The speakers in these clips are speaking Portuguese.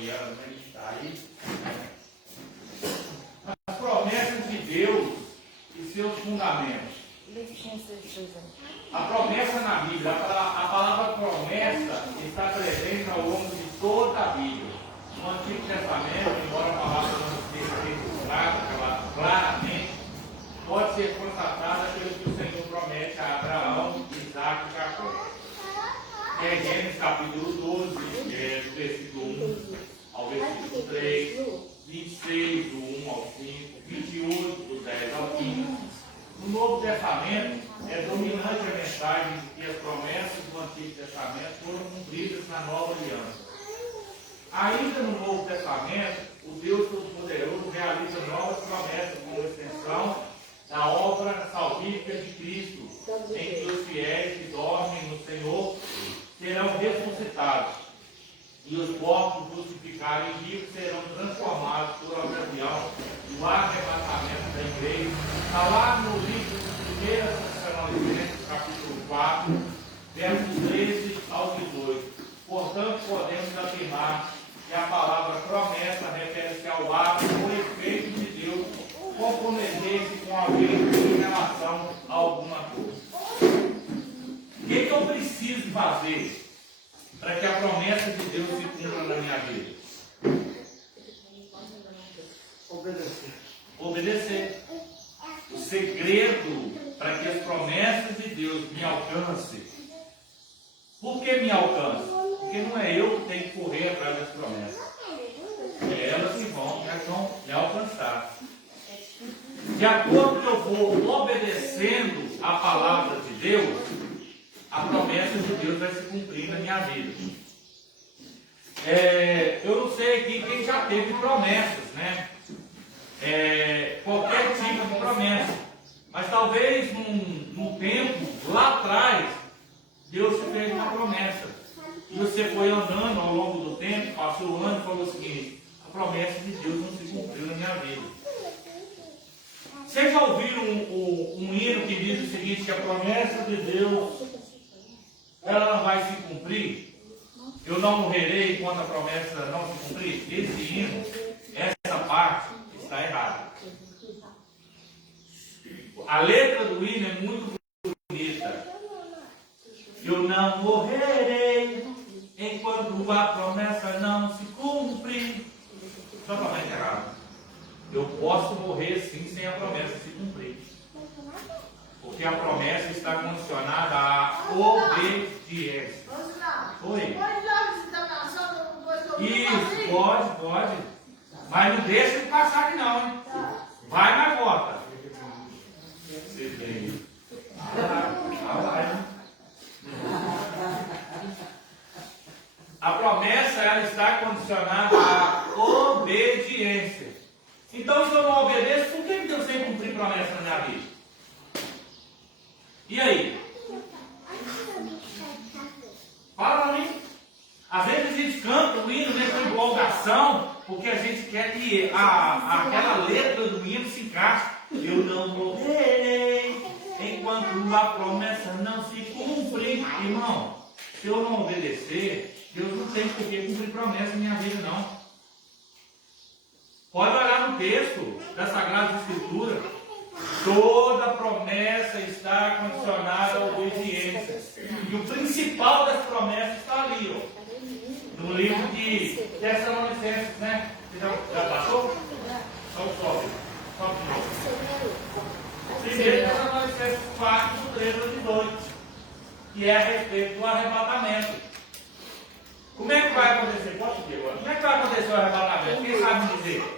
Oriana, né, que está aí. As promessas de Deus e seus fundamentos. A promessa na Bíblia, a palavra promessa está presente ao longo de toda a Bíblia. No Antigo Testamento, embora a palavra não esteja registrada claramente, pode ser constatada pelo que o Senhor promete a Abraão, Isaac e Jacó. É Gênesis capítulo 12, do versículo 1 ao versículo 3, 26, do 1 ao 5, 28, do 10 ao 15. No Novo Testamento, é dominante a mensagem de que as promessas do Antigo Testamento foram cumpridas na Nova Aliança. Ainda no Novo Testamento, o Deus Todo-Poderoso realiza novas promessas como extensão da obra salvífica de Cristo, em que os fiéis que dormem no Senhor serão ressuscitados, e os corpos crucificados e vivos serão transformados por ocasião do arrebatamento da igreja. Está lá no livro de 1 Tessalonicenses, capítulo 4, versos 13 ao 18. Portanto, podemos afirmar que a palavra promessa refere-se ao ato ou efeito de Deus comprometer-se com alguém em relação a alguma coisa. O que eu preciso fazer para que a promessa de Deus se cumpra na minha vida? Obedecer. O segredo para que as promessas de Deus me alcancem. Por que me alcançam? Porque não é eu que tenho que correr atrás das promessas. É elas que vão me alcançar. De acordo que eu vou obedecendo a palavra de Deus, a promessa de Deus vai se cumprir na minha vida. Eu não sei aqui quem já teve promessas, né? Qualquer tipo de promessa. Mas talvez num tempo lá atrás, Deus te fez uma promessa. E você foi andando ao longo do tempo, passou o ano e falou o seguinte: a promessa de Deus não se cumpriu na minha vida. Vocês já ouviram um hino que diz o seguinte, que a promessa de Deus, ela não vai se cumprir? Eu não morrerei enquanto a promessa não se cumprir? Esse hino, essa parte, está errada. A letra do hino é muito bonita. Eu não morrerei enquanto a promessa não se cumprir. Totalmente errado. Eu posso morrer sim sem a promessa se cumprir. Porque a promessa está condicionada à obediência. Oi? Isso, pode. Mas não deixa de passar aqui não, hein? Vai, mas volta. Você vem. Vai. A promessa, ela está condicionada à obediência. Então, se eu não obedeço, por que Deus tem que cumprir promessa na minha vida? E aí? Fala para mim. Às vezes a gente canta o hino com empolgação, porque a gente quer que aquela letra do hino se encaixe. Eu não morrerei enquanto a promessa não se cumprir. Irmão, se eu não obedecer, Deus não tem por que cumprir promessa na minha vida, não. Pode olhar no texto da Sagrada Escritura. Toda promessa está condicionada à obediência. E o principal das promessas está ali, ó, no livro de Tessalonicenses, né? Você já passou? Então sobe. Sobe de novo. Primeiro Tessalonicenses 4, 13 a 18, que é a respeito do arrebatamento. Como é que vai acontecer? Pode ver agora. Como é que vai acontecer o arrebatamento? Quem sabe me dizer?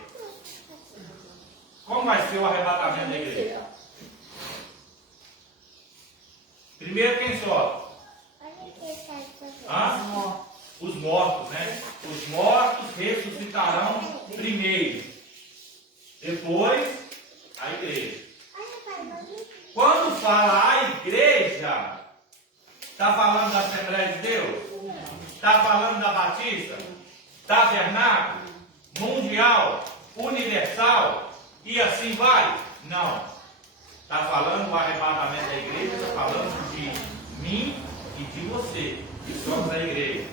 Como vai ser o arrebatamento da igreja? Primeiro quem sobe? Os mortos, né? Os mortos ressuscitarão primeiro. Depois, a igreja. Quando fala a igreja, está falando da Assembleia de Deus? Está falando da Batista? Tabernáculo? Mundial? Universal? E assim vai? Não. Está falando do arrebatamento da igreja, está falando de mim e de você, que somos a igreja.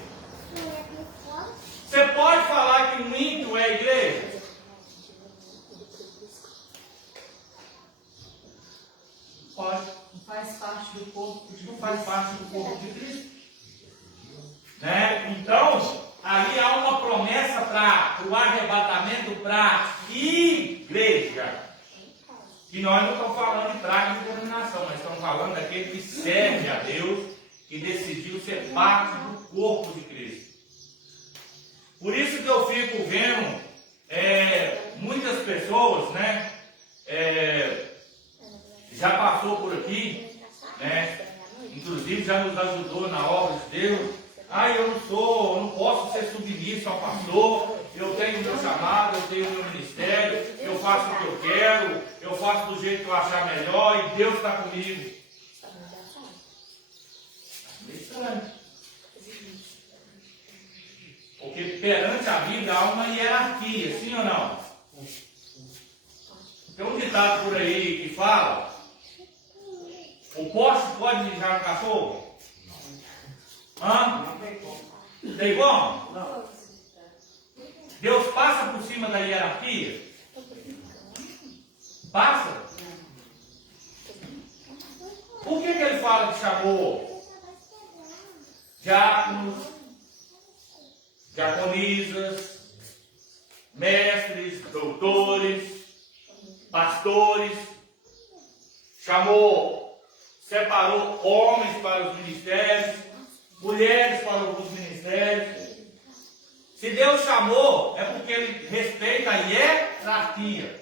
Você pode falar não faz parte do corpo de Cristo. Né? Então, ali há uma promessa para o arrebatamento para a igreja. E nós não estamos falando de traje de denominação, mas estamos falando daquele que serve a Deus, que decidiu ser parte do corpo de Cristo. Por isso que eu fico vendo muitas pessoas, né? Já passou por aqui, né? Inclusive já nos ajudou na obra de Deus. Eu não posso ser submisso ao pastor, eu tenho meu chamado, eu tenho meu ministério, eu faço o que eu quero, eu faço do jeito que eu achar melhor e Deus está comigo. É meio estranho. Porque perante a Bíblia há uma hierarquia, sim ou não? Tem um ditado por aí que fala: o poste pode mijar no cachorro? Tem como? Não. Deus passa por cima da hierarquia? Passa? Por que ele fala que chamou diáconos, diaconisas, mestres, doutores, pastores, separou homens para os ministérios, mulheres para os ministérios? Se Deus chamou, é porque Ele respeita a hierarquia.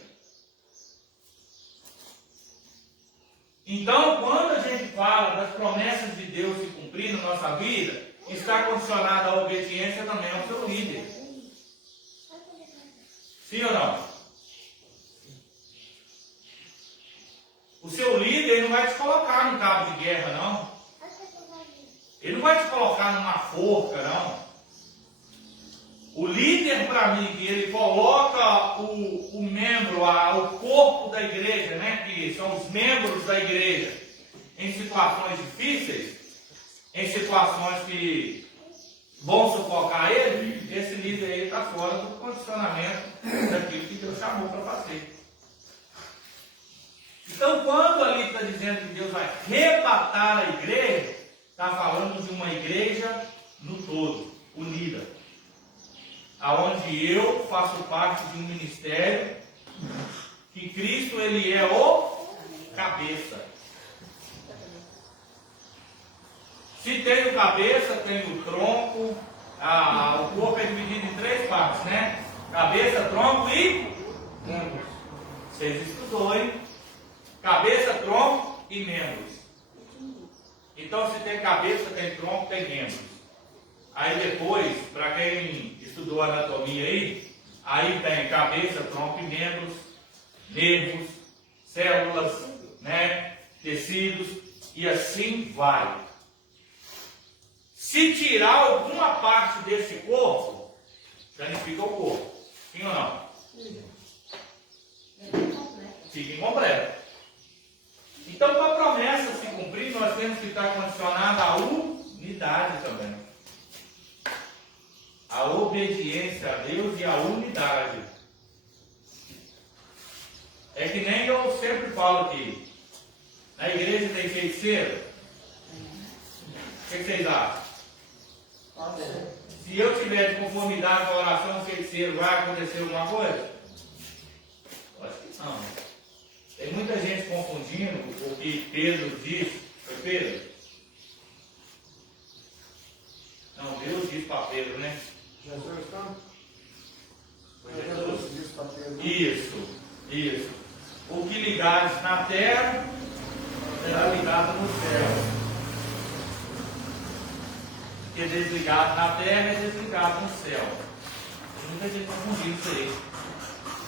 Então, quando a gente fala das promessas de Deus se cumprindo na nossa vida, está condicionada a obediência também ao seu líder. Sim ou não? O seu líder não vai te colocar num cabo de guerra, não. Ele não vai te colocar numa forca, não. O líder, para mim, que ele coloca o membro, o corpo da igreja, né, que são os membros da igreja, em situações difíceis, em situações que vão sufocar ele, esse líder aí está fora do condicionamento daquilo que Deus chamou para fazer. Então, quando ali está dizendo que Deus vai arrebatar a igreja, está falando de uma igreja no todo, unida. Aonde eu faço parte de um ministério que Cristo ele é o cabeça. Se tem o cabeça, tem o tronco, o corpo é dividido em 3 partes, né? Cabeça, tronco e membros. Vocês estudou, hein? Cabeça, tronco e membros. Então, se tem cabeça, tem tronco, tem membros. Aí depois, para quem estudou anatomia aí tem cabeça, tronco e membros, nervos, células, né, tecidos, e assim vai. Se tirar alguma parte desse corpo, danifica o corpo. Sim ou não? Fica incompleto. Então, para a promessa se cumprir, nós temos que estar condicionados à unidade também. A obediência a Deus e a unidade. É que nem eu sempre falo aqui. Na igreja tem feiticeiro? O que vocês acham? Se eu tiver de conformidade com a oração do feiticeiro, vai acontecer alguma coisa? Eu acho que não. Tem muita gente confundindo o que Pedro disse. Foi Pedro? Não, Deus disse para Pedro, né? Jesus, então? Foi Jesus? Disse para Pedro. Isso. O que ligares na terra será ligado no céu. O que é desligado na terra é desligado no céu. Tem muita gente confundindo isso aí.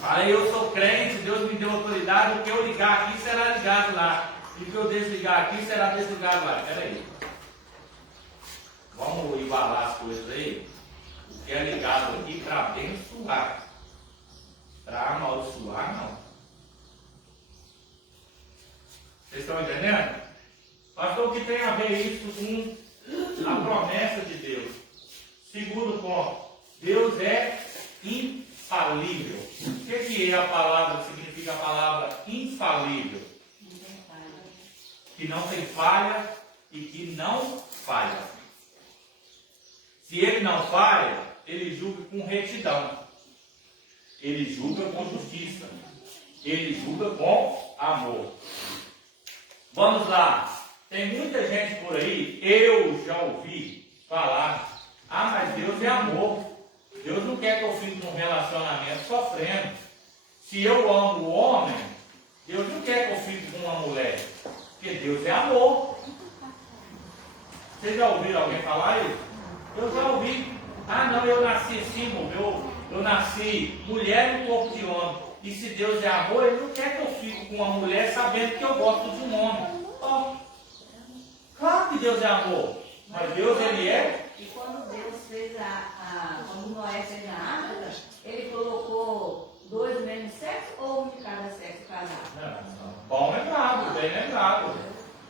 Aí eu sou crente, Deus me deu autoridade, o que eu ligar aqui será ligado lá. E o que eu desligar aqui será desligado lá. Espera aí. Vamos igualar as coisas aí. O que é ligado aqui para abençoar. Para amaldiçoar, não. Vocês estão entendendo? Pastor, o que tem a ver isso com a promessa de Deus? Segundo ponto, Deus é infalível. O que é a palavra, significa a palavra infalível? Que não tem falha e que não falha. Se ele não falha, ele julga com retidão. Ele julga com justiça. Ele julga com amor. Vamos lá. Tem muita gente por aí, eu já ouvi falar, mas Deus é amor. Deus não quer que eu fique num relacionamento sofrendo. Se eu amo o homem, Deus não quer que eu fique com uma mulher. Porque Deus é amor. Vocês já ouviram alguém falar isso? Eu já ouvi. Não, eu nasci assim, eu nasci mulher no corpo de homem. E se Deus é amor, Ele não quer que eu fique com uma mulher sabendo que eu gosto de um homem. Claro que Deus é amor. Mas Deus, Ele é. E quando Deus fez quando Noé fez a arca, Ele colocou 2 do mesmo sexo ou um de cada sexo casado? Bom lembrado, bem lembrado.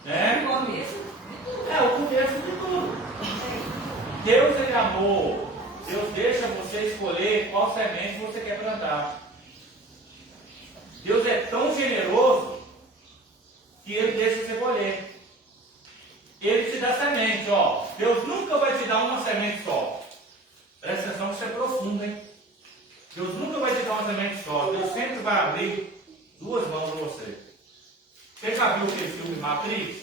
Né? O começo de tudo. É o começo de tudo. Deus, Ele é amor. Deus deixa você escolher qual semente você quer plantar. Deus é tão generoso que Ele deixa você colher. Ele te dá semente, Deus nunca vai te dar uma semente só. Presta atenção que isso é profundo, hein? Deus nunca vai te dar uma semente só. Deus sempre vai abrir 2 mãos para você. Você já viu aquele filme Matrix?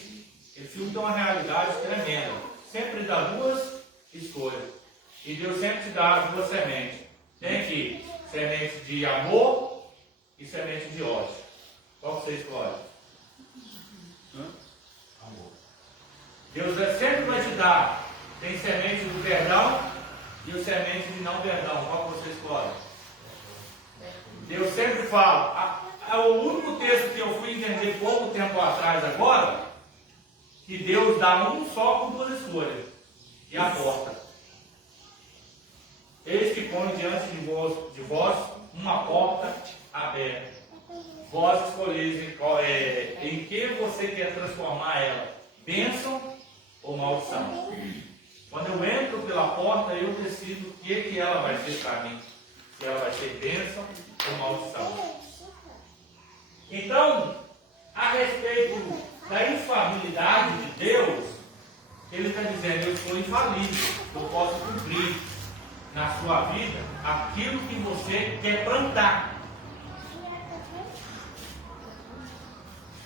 Esse filme tem uma realidade tremenda. Sempre dá 2 escolhas. E Deus sempre te dá as 2 sementes. Tem aqui semente de amor e semente de ódio. Qual você escolhe? Amor. Deus sempre vai te dar. Tem semente do perdão e o semente de não perdão. Qual você escolhe? Deus sempre fala. O único texto que eu fui entender pouco tempo atrás agora, que Deus dá um só com 2 escolhas. E a porta. Eis que põe diante de vós uma porta aberta. Vós escolheis em que você quer transformar ela. Bênção ou maldição. Quando eu entro pela porta, eu decido o que ela vai ser para mim. Se ela vai ser bênção ou maldição. Então, a respeito da infalibilidade de Deus, Ele está dizendo, eu sou infalível, eu posso cumprir na sua vida aquilo que você quer plantar.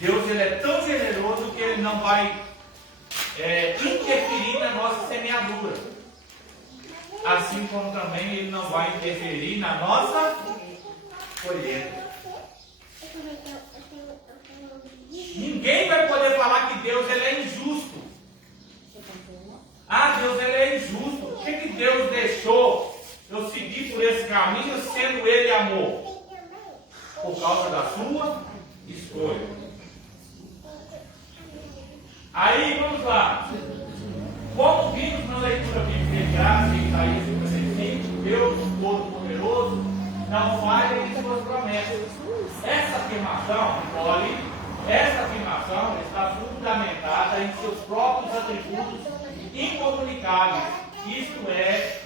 Deus, Ele é tão generoso que Ele não vai interferir na nossa semeadura. Assim como também Ele não vai interferir na nossa colheita. Ninguém vai poder falar que Deus Ele é injusto. Deus Ele é injusto. Por que Deus deixou eu seguir por esse caminho sendo Ele amor? Por causa da sua escolha. Aí, vamos lá. Como vimos na leitura bíblica de graça em Isaías 55, Deus Todo-Poderoso não falha em suas promessas. Essa afirmação, essa afirmação está fundamentada em seus próprios atributos incomunicáveis. Isto é,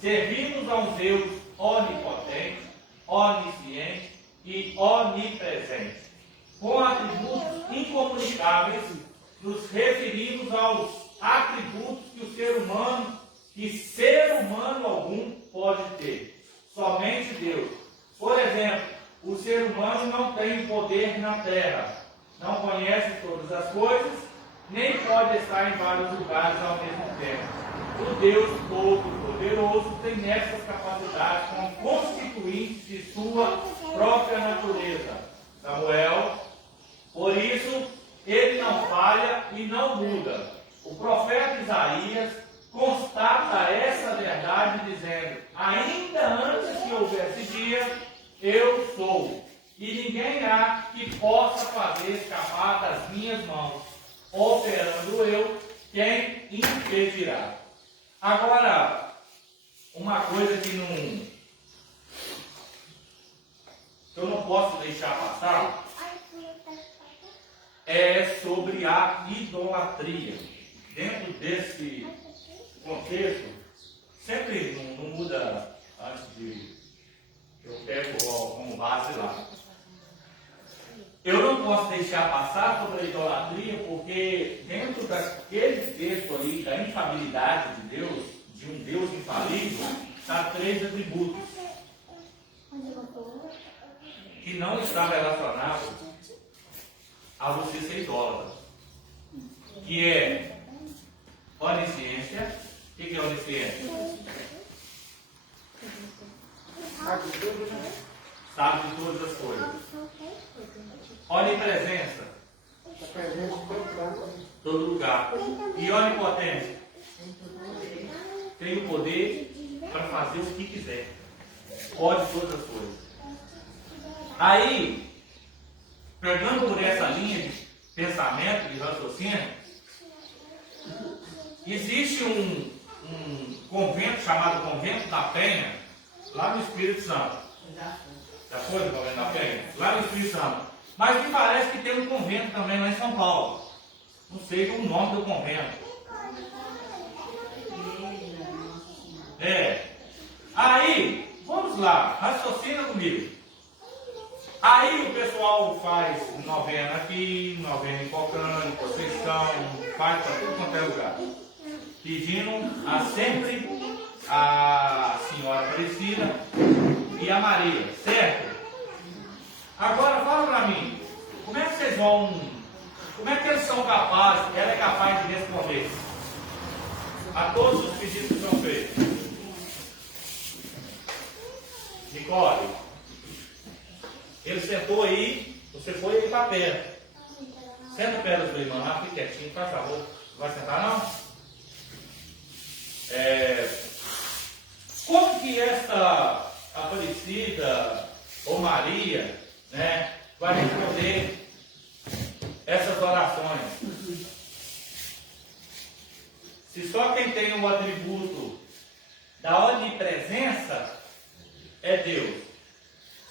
servimos a um Deus onipotente, onisciente e onipresente. Com atributos incomunicáveis, nos referimos aos atributos que ser humano algum pode ter. Somente Deus. Por exemplo, o ser humano não tem poder na terra, não conhece todas as coisas, nem pode estar em vários lugares ao mesmo tempo. O Deus Todo-Poderoso tem essas capacidades como constituintes de sua própria natureza. Samuel, por isso, ele não falha e não muda. O profeta Isaías constata essa verdade dizendo, ainda antes que houvesse dia, eu sou, e ninguém há que possa fazer escapar das minhas mãos. Operando eu, quem impedirá? Agora, uma coisa que eu não posso deixar passar é sobre a idolatria. Dentro desse contexto, sempre não muda antes de... Eu pego como base lá. eu não posso deixar passar sobre a idolatria, porque dentro daquele texto ali, da infalibilidade de Deus, de um Deus infalível, está 3 atributos que não está relacionado a você ser idólatra, que é onisciência. O que é onisciência? Sabe de todas as coisas. Onipresença, todo lugar. E onipotência, tem o poder para fazer o que quiser. Pode todas as coisas. Aí, pegando por essa linha de pensamento, de raciocínio, existe um convento chamado Convento da Penha, lá no Espírito Santo. Já foi no Convento da Penha? Lá no Espírito Santo. Mas me parece que tem um convento também lá em São Paulo. Não sei o nome do convento. Aí, vamos lá, raciocina comigo. Aí o pessoal faz novena aqui, novena em Cocane, procissão, faz para tudo quanto é lugar. Pedindo sempre a Senhora Aparecida e a Maria, certo? Agora fala para mim, como é que eles são capazes, ela é capaz de responder a todos os pedidos que são feitos? Nicole, ele sentou aí, você foi aí para perto. Senta perto da sua irmã lá, fique quietinho, faz favor. Não vai sentar não? Como que essa Aparecida ou Maria, né, vai responder essas orações? Se só quem tem o atributo da onipresença é Deus.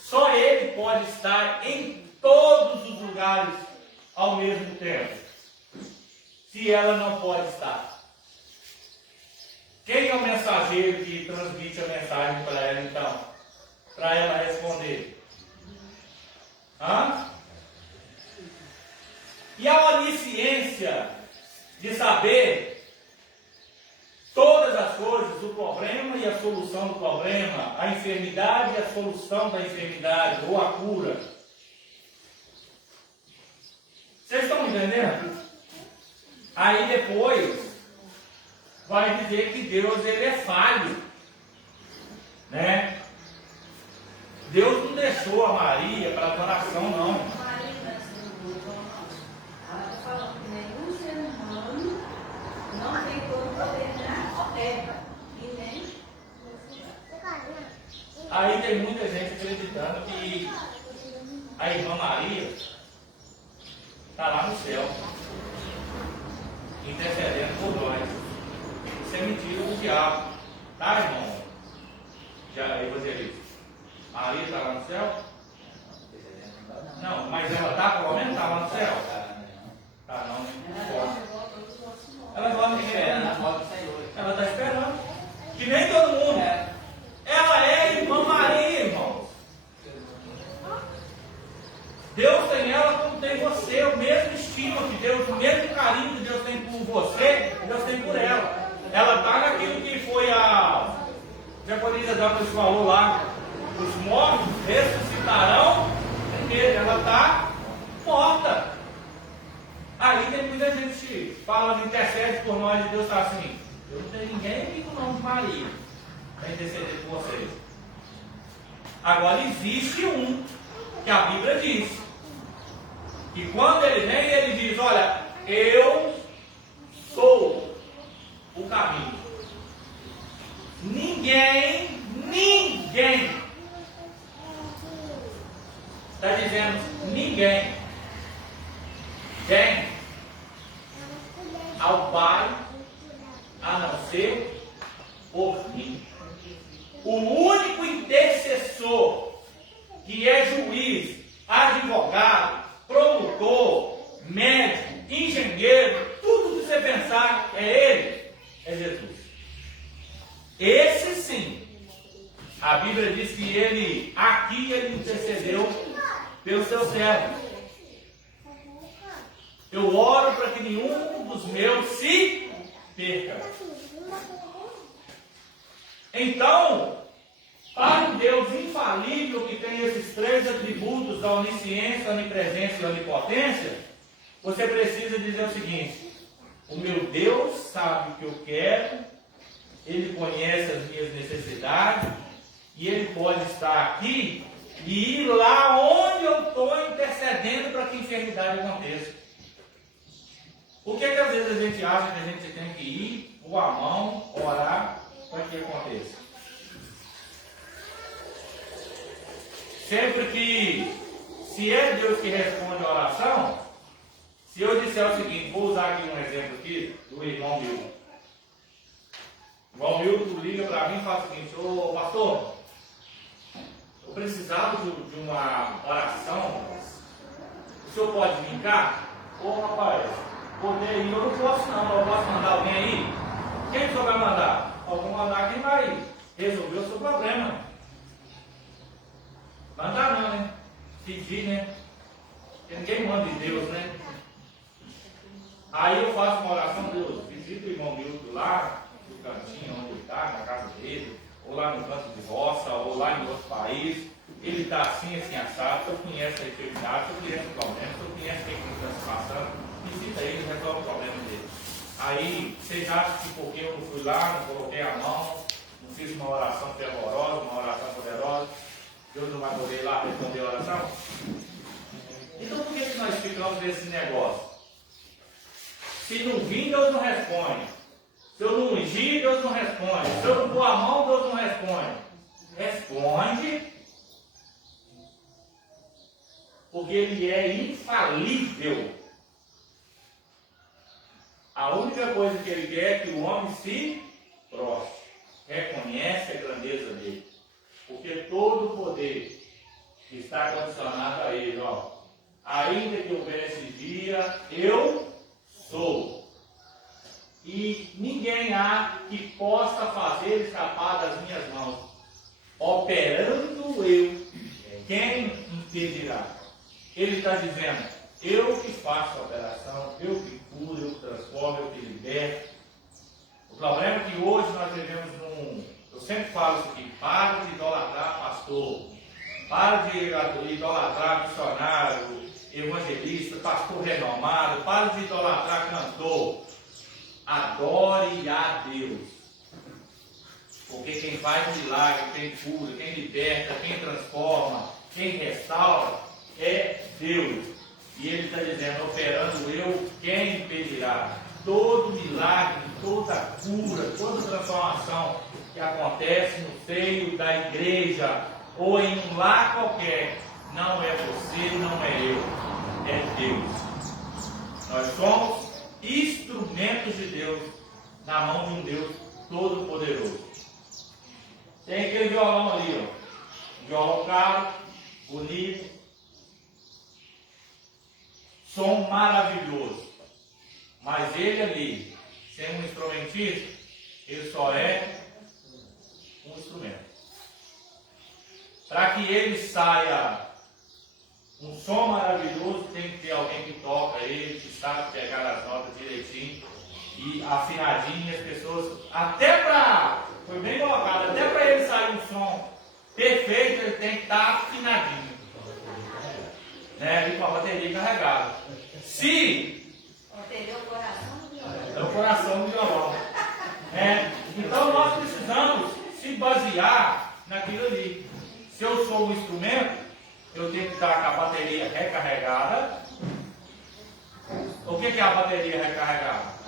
Só Ele pode estar em todos os lugares ao mesmo tempo. Se ela não pode estar, quem é o mensageiro que transmite a mensagem para ela então? Para ela responder. E a onisciência de saber todas as coisas, o problema e a solução do problema, a enfermidade e a solução da enfermidade, ou a cura. Vocês estão entendendo? Aí depois vai dizer que Deus ele é falho, né? Deus não deixou a Maria para adoração, não. Maria ela está falando que nenhum ser humano não tem todo o poder na terra. E nem. Aí tem muita gente acreditando que a irmã Maria está lá no céu, intercedendo por nós. Isso é mentira do diabo. Tá, irmão? Já evangelista. Maria está lá no céu? Não, mas ela está, pelo menos, está lá no céu? Tá, não, né? Ela volta esperando. Ela está esperando. Que nem todo mundo. Ela é a irmã Maria, irmãos. Deus tem ela como tem você. O mesmo estima que Deus, o mesmo carinho que Deus tem por você, Deus tem por ela. Ela está naquilo que foi a japonesa dama que falou lá. Os mortos ressuscitarão primeiro. Ela está morta. Aí tem muita gente que fala, intercede por nós e Deus está assim. Eu não tenho ninguém aqui com o nome de Maria para interceder por vocês. Agora existe um que a Bíblia diz. E quando ele vem, ele diz, olha, eu sou o caminho. Ninguém está dizendo, ninguém vem ao Pai a não ser por mim. O único intercessor que é juiz, advogado, promotor, médico, engenheiro, tudo que você pensar é ele, é Jesus. Esse sim, a Bíblia diz que ele, aqui ele intercedeu pelos seus servos. Eu oro para que nenhum dos meus se perca. Então, para um Deus infalível que tem esses três atributos da onisciência, onipresença e onipotência, você precisa dizer o seguinte: o meu Deus sabe o que eu quero, Ele conhece as minhas necessidades, e Ele pode estar aqui e ir lá onde eu estou intercedendo para que a enfermidade aconteça. Por que às vezes a gente acha que a gente tem que ir, pôr a mão, orar para que aconteça? Sempre que, se é Deus que responde a oração, se eu disser o seguinte, vou usar aqui um exemplo aqui do irmão Milton. O irmão Milton liga para mim e fala o seguinte: ô pastor, eu precisava de uma oração, o senhor pode vir cá? Ô rapaz, poder ir, eu não posso não, eu posso mandar alguém aí? Quem o senhor vai mandar? Eu vou mandar quem vai resolver o seu problema. Mandar não, né? Pedir, né? Porque ninguém manda em Deus, né? Aí eu faço uma oração: Deus, visita o irmão Milton lá no cantinho onde ele está, na casa dele, ou lá no canto de roça, ou lá em outro país. Ele está assim, assim, assado. Se eu conheço a enfermidade, se eu conheço o problema, se eu conheço quem está se passando, visita ele e resolve o problema dele. Aí, vocês acham que porque eu não fui lá, não coloquei a mão, não fiz uma oração fervorosa, uma oração poderosa, Deus não vai poder ir lá responder a oração? Então por que nós ficamos nesse negócio? Se não vir, Deus não responde. Se eu não ungir, Deus não responde. Se eu não pôr a mão, Deus não responde. Responde, porque Ele é infalível. A única coisa que Ele quer é que o homem se prostre, reconhece a grandeza dele. Porque todo o poder está condicionado a Ele. Ó. Ainda que houvesse dia, eu sou. E ninguém há que possa fazer escapar das minhas mãos. Operando eu, quem impedirá? Ele está dizendo: eu que faço a operação, eu que curo, eu que transformo, eu que liberto. O problema é que hoje nós vivemos eu sempre falo isso aqui: para de idolatrar pastor, para de idolatrar missionário, evangelista, pastor renomado, para de idolatrar cantor. Adore a Deus. Porque quem faz milagre, quem cura, quem liberta, quem transforma, quem restaura é Deus. E Ele está dizendo: operando eu, quem impedirá? Todo milagre, toda cura, toda transformação que acontece no seio da igreja ou em um lar qualquer, não é você, não é eu, é Deus. Nós somos instrumentos de Deus na mão de um Deus todo-poderoso. Tem aquele violão ali, ó, violão caro, bonito, som maravilhoso, mas ele ali, sem um instrumentista, ele só é um instrumento. Para que ele saia um som maravilhoso, tem que ter alguém que toca ele, que sabe pegar as notas direitinho e afinadinho. As pessoas, foi bem colocado, até para ele sair um som perfeito, ele tem que estar afinadinho, né? E com a bateria carregada. Bateria é o coração do violão. É o coração do violão. Então nós precisamos se basear naquilo ali. Se eu sou um instrumento, eu tenho que estar com a bateria recarregada. O que é a bateria recarregada?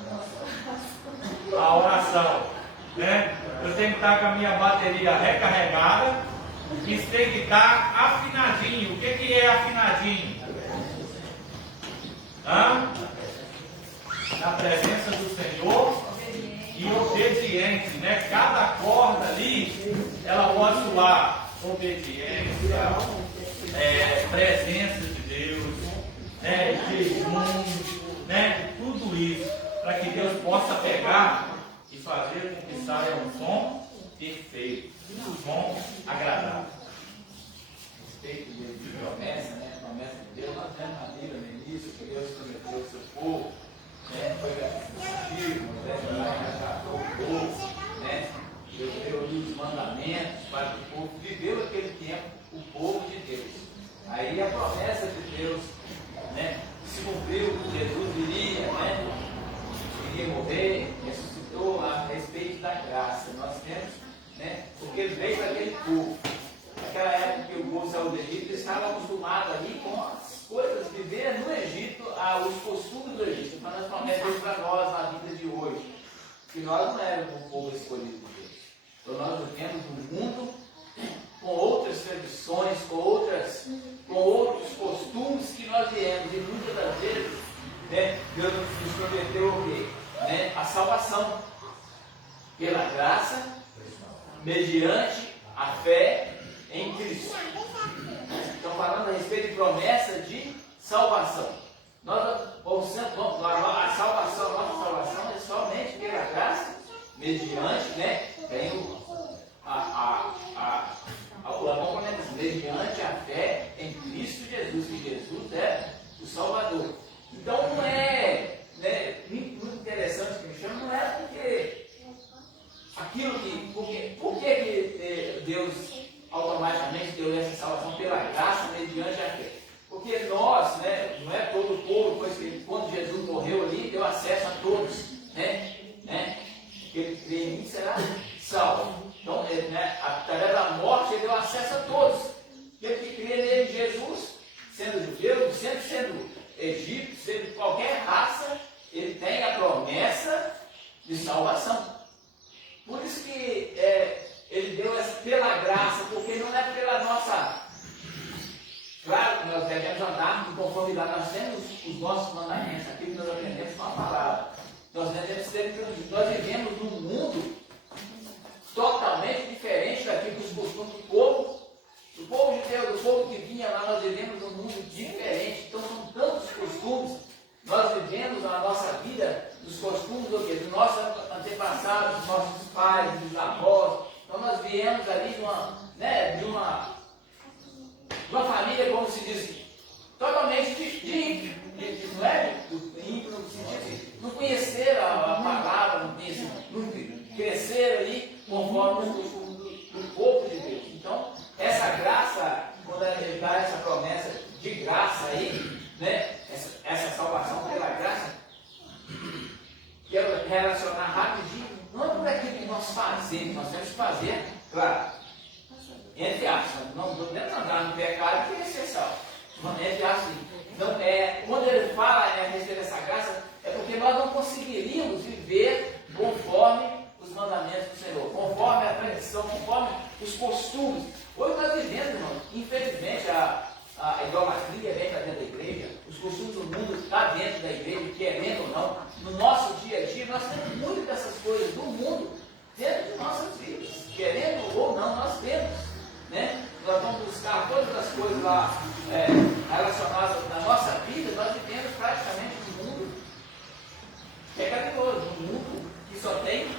A oração, né? Eu tenho que estar com a minha bateria recarregada. Isso tem que estar afinadinho. O que é afinadinho? Na presença do Senhor e obediente, né? Cada corda ali, ela pode soar obediência, presença de Deus, né? Jejum, né? Tudo isso, para que Deus possa pegar e fazer com que saia um som perfeito, um som agradável. respeito de promessa, né? A promessa de Deus, nós vemos na Bíblia no início, que Deus prometeu ao seu povo, né? Foi firme, lá resgatou o povo, né? Deus deu os mandamentos para que o povo viveu aquele tempo, o povo de Deus. Aí a promessa de Deus, né? Se cumpriu, Jesus iria, né? Iria morrer, ressuscitou a respeito da graça. Nós temos, né? Porque ele veio para aquele povo. Naquela época que o povo saiu do Egito, eles estavam acostumados ali com as coisas, viver no Egito, os costumes do Egito. Então nós prometemos para nós na vida de hoje, que nós não éramos um povo escolhido de Deus. Então nós vivemos um mundo com outras tradições, com outros costumes que nós viemos. E muitas das vezes, né, Deus nos prometeu o quê? Né, a salvação pela graça, mediante a fé em Cristo. Estão falando a respeito de promessa de salvação. A salvação, a nossa salvação é somente pela graça, mediante, né? Tem mediante a fé em Cristo Jesus, que Jesus é o Salvador. Então não é, né, muito interessante que me chama, não é porque aquilo que. Por que Deus automaticamente deu essa salvação pela graça mediante a fé? Porque nós, né, não é todo o povo, pois que quando Jesus morreu ali, deu acesso a todos, né? Aquele que crê em mim será salvo. Então, né, através da morte, ele deu acesso a todos. Aquele que crê nele, em Jesus, sendo judeu, sendo egípcio, sendo qualquer raça, ele tem a promessa de salvação. Por isso que ele deu essa pela graça, porque não é pela nossa. Claro que nós devemos andar em conformidade, nós temos os nossos mandamentos, aquilo que nós aprendemos com a palavra. Nós vivemos num mundo totalmente diferente daquilo dos costumes do povo judeu, do povo que vinha lá. Nós vivemos num mundo diferente. Então são tantos costumes. Nós vivemos na nossa vida dos costumes dos nossos antepassados, dos nossos pais, dos avós. Então nós viemos ali de uma família, como se diz, totalmente de ímpio. Não é ímpio no sentido de não conhecer a palavra, não crescer ali conforme os costumes do povo de Deus. Então, essa graça, quando ele dá essa promessa de graça aí, né, essa salvação pela graça, quero relacionar rapidinho, não é por aquilo que nós fazemos, nós temos que fazer, claro, entre aspas, não podemos andar no pecado que é essencial, entre aspas, não quando ele fala a respeito dessa graça, é porque nós não conseguiríamos viver conforme os mandamentos do Senhor, conforme a tradição, conforme os costumes. Hoje nós vivemos, irmão, infelizmente, a idolatria vem para dentro da igreja, os costumes do mundo estão dentro da igreja, querendo ou não. No nosso dia a dia, nós temos muitas dessas coisas do mundo dentro de nossas vidas, querendo ou não, nós temos, né? Nós vamos buscar todas as coisas lá relacionadas na nossa vida. Nós vivemos praticamente num mundo pecaminoso, num mundo que só tem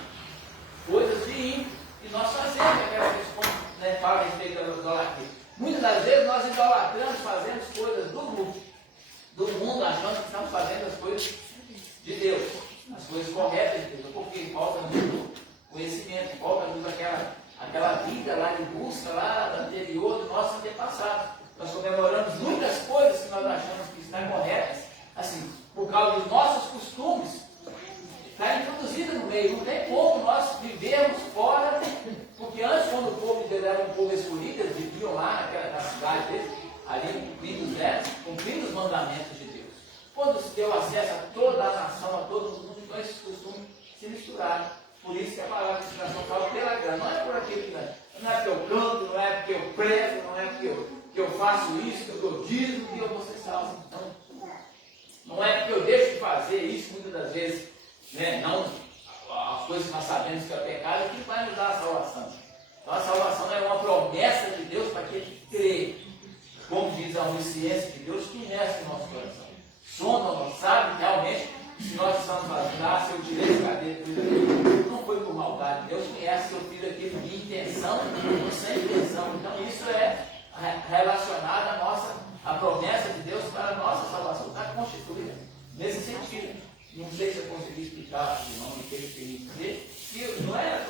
coisas de ímpio, e nós fazemos aquelas questões, né, fala a respeito da idolatria. Muitas das vezes nós idolatramos, fazemos coisas do mundo, achando que estamos fazendo as coisas de Deus, as coisas corretas de Deus, porque falta-nos conhecimento, falta-nos aquela vida lá de busca lá anterior do nosso antepassado. Nós comemoramos muitas coisas que nós achamos que estão corretas, assim, por causa dos nossos costumes, está introduzida no meio. Não tem como nós vivermos fora, porque antes, quando o povo de Deus era um povo escolhido, eles viviam lá na cidade deles, ali cumprindo os mandamentos de Deus. Quando se deu acesso a toda a nação, a todo mundo, então esses costumes se misturaram. Por isso que a palavra de ensinação fala pela graça. Não é por aquilo que não é porque eu canto, não é porque eu prego, não é porque eu faço isso, que eu digo que eu vou ser salvo. Então, não é porque eu deixo de fazer isso muitas das vezes, né? Não as coisas que nós sabemos que é pecado, que vai nos dar a salvação. Então a salvação é uma promessa de Deus para aquele que crê. Como diz a onisciência de Deus, conhece o nosso coração. Sonda, não sabe realmente se nós estamos fazendo, se eu tirei esse cabelo, não foi por maldade. Deus conhece se eu fiz aquilo de intenção ou sem intenção. Então isso é a relacionada à promessa de Deus para a nossa salvação, está constituída nesse sentido. Não sei se eu consegui explicar o nome que ele queria dizer. Que não é,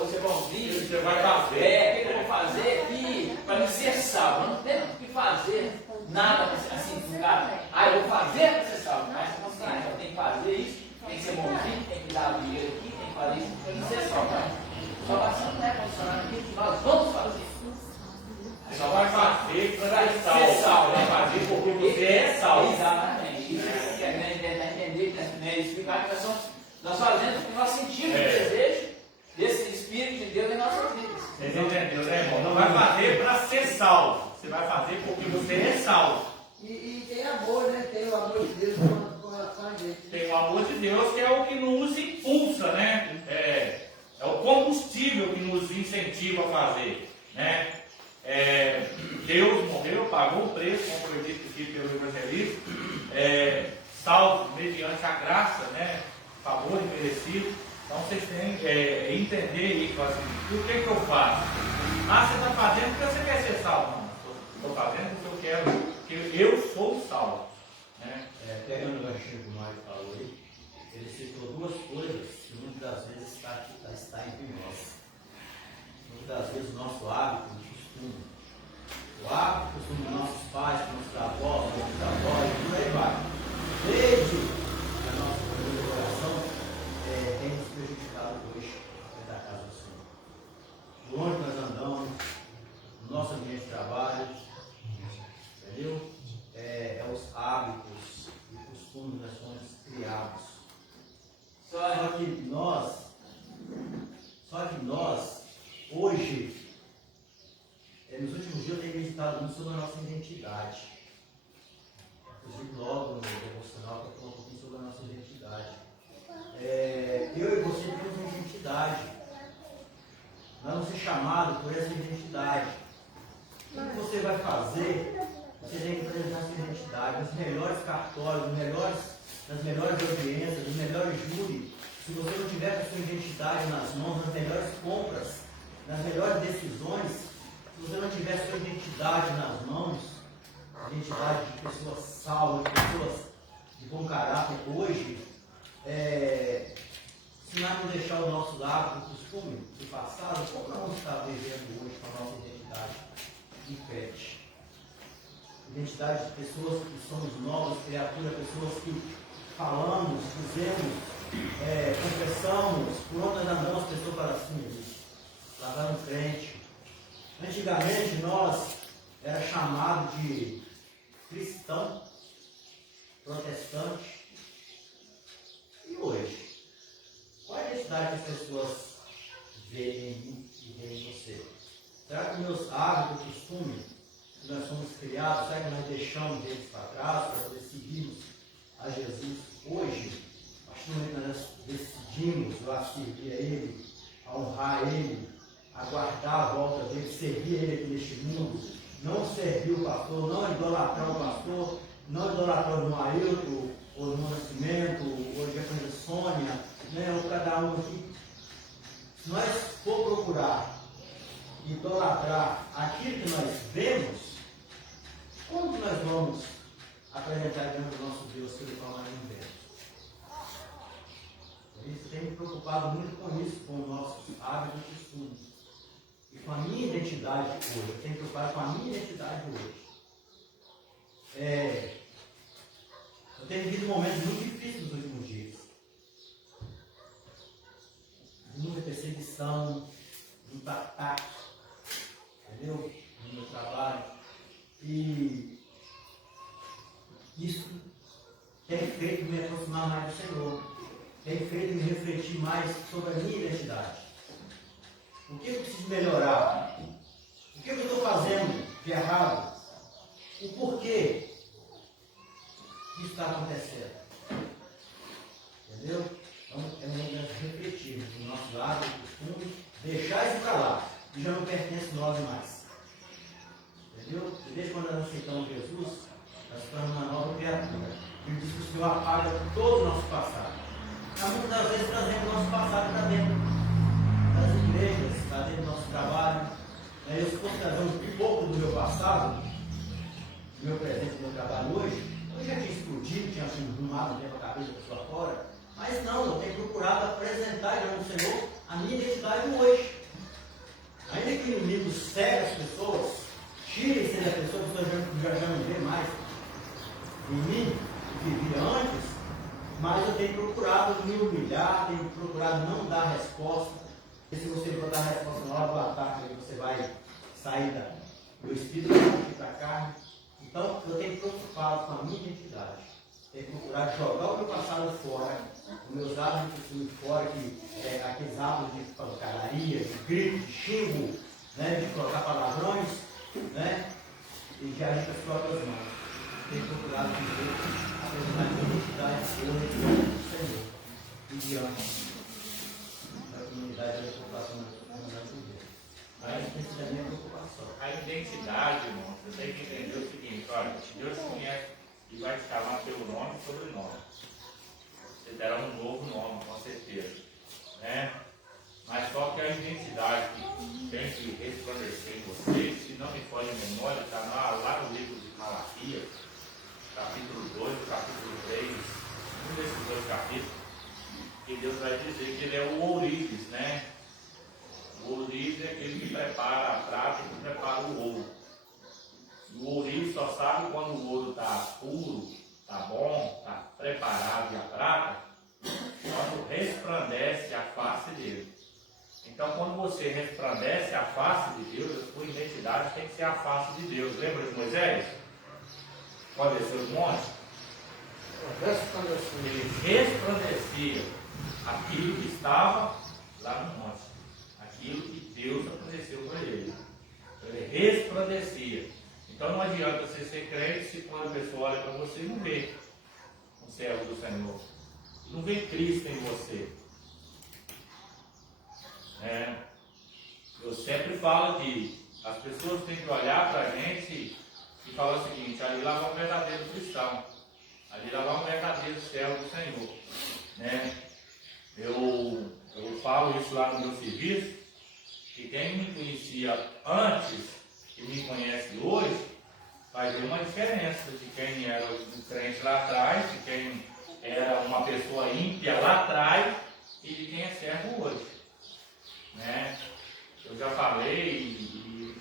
você vai ouvir, Você vai fazer. o que eu vou fazer aqui para me ser salvo. Eu não tenho que fazer nada assim, cara. Eu vou fazer para ser salvo. Mas consciência, eu tenho que fazer isso, tem que ser bonzinho, tem que dar dinheiro aqui, tem que fazer isso para me ser salvo. Salvação não é condicionada aqui, que nós vamos fazer. Só vai fazer para ser salvo. Vai fazer porque você é salvo. Exatamente. Isso é que tentar entender, explicar que nós fazemos porque nós sentimos o desejo desse Espírito de Deus em nossas vidas. Você entendeu, né, irmão? Não vai fazer para ser salvo. Você vai fazer porque você é salvo. E tem amor, né? Tem o amor de Deus com a gente. Tem o amor de Deus que é o que nos impulsa, né? É o combustível que nos incentiva a fazer, né? Deus morreu, pagou o preço, como foi dito aqui pelo evangelista, salvo mediante a graça, né? Favor imerecido. Então vocês têm que entender isso, assim, o que eu faço? Você está fazendo porque você quer ser salvo. Não, estou fazendo porque eu quero, porque eu sou salvo. Né? Pegando o ganchinho que o Mário falou aí, ele citou duas coisas que muitas das vezes está entre nós. Muitas das vezes o nosso hábito, o costume. O hábito, o costume dos nossos pais, dos nossos avós, e por aí vai. Desde a nossa primeira oração, tem nos prejudicado hoje dentro da casa do Senhor. De onde nós andamos, no nosso ambiente de trabalho, entendeu? Os hábitos e costumes nós somos criados. Só que nós, hoje, nos últimos dias eu tenho meditado muito sobre a nossa identidade. Inclusive logo no devocional eu falo um pouquinho sobre a nossa identidade. Eu e você temos uma identidade. Nós vamos ser chamados por essa identidade. O que você vai fazer? Você tem que apresentar sua identidade nos melhores cartórios, nas melhores audiências, nos melhores júris. Se você não tiver com sua identidade nas mãos, nas melhores compras, nas melhores decisões, se você não tiver sua identidade nas mãos, identidade de pessoas salvas, de pessoas de bom caráter, hoje, se nós não deixar o nosso hábito, o costume do passado, como nós vamos estar vivendo hoje com a nossa identidade de pet? Identidade de pessoas que somos novas criaturas, pessoas que falamos, dizemos, confessamos, por onde nós andamos, as pessoas falam assim, lá vai um crente. Antigamente nós era chamado de cristão, protestante. E hoje? Qual é a identidade que as pessoas veem em mim e veem em você? Será que meus hábitos, costumes, que nós somos criados, será que nós deixamos eles para trás para poder seguirmos a Jesus hoje? A partir do momento que nós decidimos a servir a Ele, a honrar Ele, a guardar a volta dele, servir Ele aqui neste mundo, não servir o pastor, não idolatrar o pastor, não idolatrar o Mailton, ou o Nascimento, ou a Jefferson Sônia, né, ou cada um aqui. Se nós for procurar idolatrar aquilo que nós vemos, como que nós vamos apresentar diante do nosso Deus se ele falar em vemos? Por isso, tenho me preocupado muito com isso, com os nossos hábitos e costumes. E com a minha identidade hoje. Eu tenho me preocupado com a minha identidade hoje. Eu tenho vivido momentos muito difíceis nos últimos dias. Muita perseguição, muito ataque, entendeu? No meu trabalho. E isso tem feito me aproximar mais do Senhor. Tem feito me refletir mais sobre a minha identidade. O que eu preciso melhorar? O que eu estou fazendo de errado? O porquê isso está acontecendo? Entendeu? Então, é um momento de refletir no nosso lado, no costume, deixar isso para lá, que já não pertence a nós mais. Entendeu? E desde quando nós aceitamos Jesus, nós estamos uma nova criatura. Ele diz que o Senhor apaga todo o nosso passado. Mas muitas das vezes trazemos o nosso passado para dentro das igrejas, para dentro do nosso trabalho, né, eu se fosse trazer um pouco do meu passado, do meu presente, do meu trabalho hoje, eu já tinha explodido, tinha arrumado um tempo a cabeça da pessoa fora, mas não, eu tenho procurado apresentar diante do Senhor a minha identidade hoje. Ainda que o inimigo cega as pessoas, tire-se da pessoa, a pessoa já não vê mais em mim, o que via antes, mas eu tenho procurado me humilhar, tenho procurado não dar resposta. E se você for dar resposta na hora do ataque, você vai sair do espírito para a carne. Então, eu tenho preocupado com a minha identidade. Tenho procurado jogar o meu passado fora, os meus hábitos de costume fora, aqueles hábitos de pancadaria, de grito, de xingo, né, de colocar palavrões, né, e de agir com as próprias mãos. Tenho procurado viver, apresentar a minha identidade hoje do Senhor e diante da comunidade da população da comunidade de Deus. Aí tem sido a minha preocupação. A identidade, irmão, você tem que entender o seguinte, olha, Deus te conhece e vai te chamar pelo nome e sobrenome. Você terá um novo nome, com certeza. Né? Mas só que a identidade que tem que resplandecer em você, se não me falha a memória, está lá no livro de Malaquias, capítulo 2, capítulo 3, um desses dois capítulos, que Deus vai dizer que ele é o ourives, né? O ourives é aquele que prepara a prata e que prepara o ouro. O ourives só sabe quando o ouro está puro, está bom, está preparado, e a prata, quando resplandece a face dele. Então, quando você resplandece a face de Deus, a sua identidade tem que ser a face de Deus. Lembra de Moisés? Quando desceu o monte? Ele resplandecia aquilo que estava lá no monte, aquilo que Deus apareceu para ele. Ele resplandecia. Então não adianta você ser crente se quando a pessoa olha para você não vê o servo do Senhor, não vê Cristo em você. Eu sempre falo que as pessoas têm que olhar para a gente e falar o seguinte: ali lá vai um verdadeiro cristão, ali lá vai um verdadeiro servo do Senhor. Né? Eu falo isso lá no meu serviço, que quem me conhecia antes e me conhece hoje, vai ver uma diferença de quem era um crente lá atrás, de quem era uma pessoa ímpia lá atrás e de quem é servo hoje. Né? Eu já falei e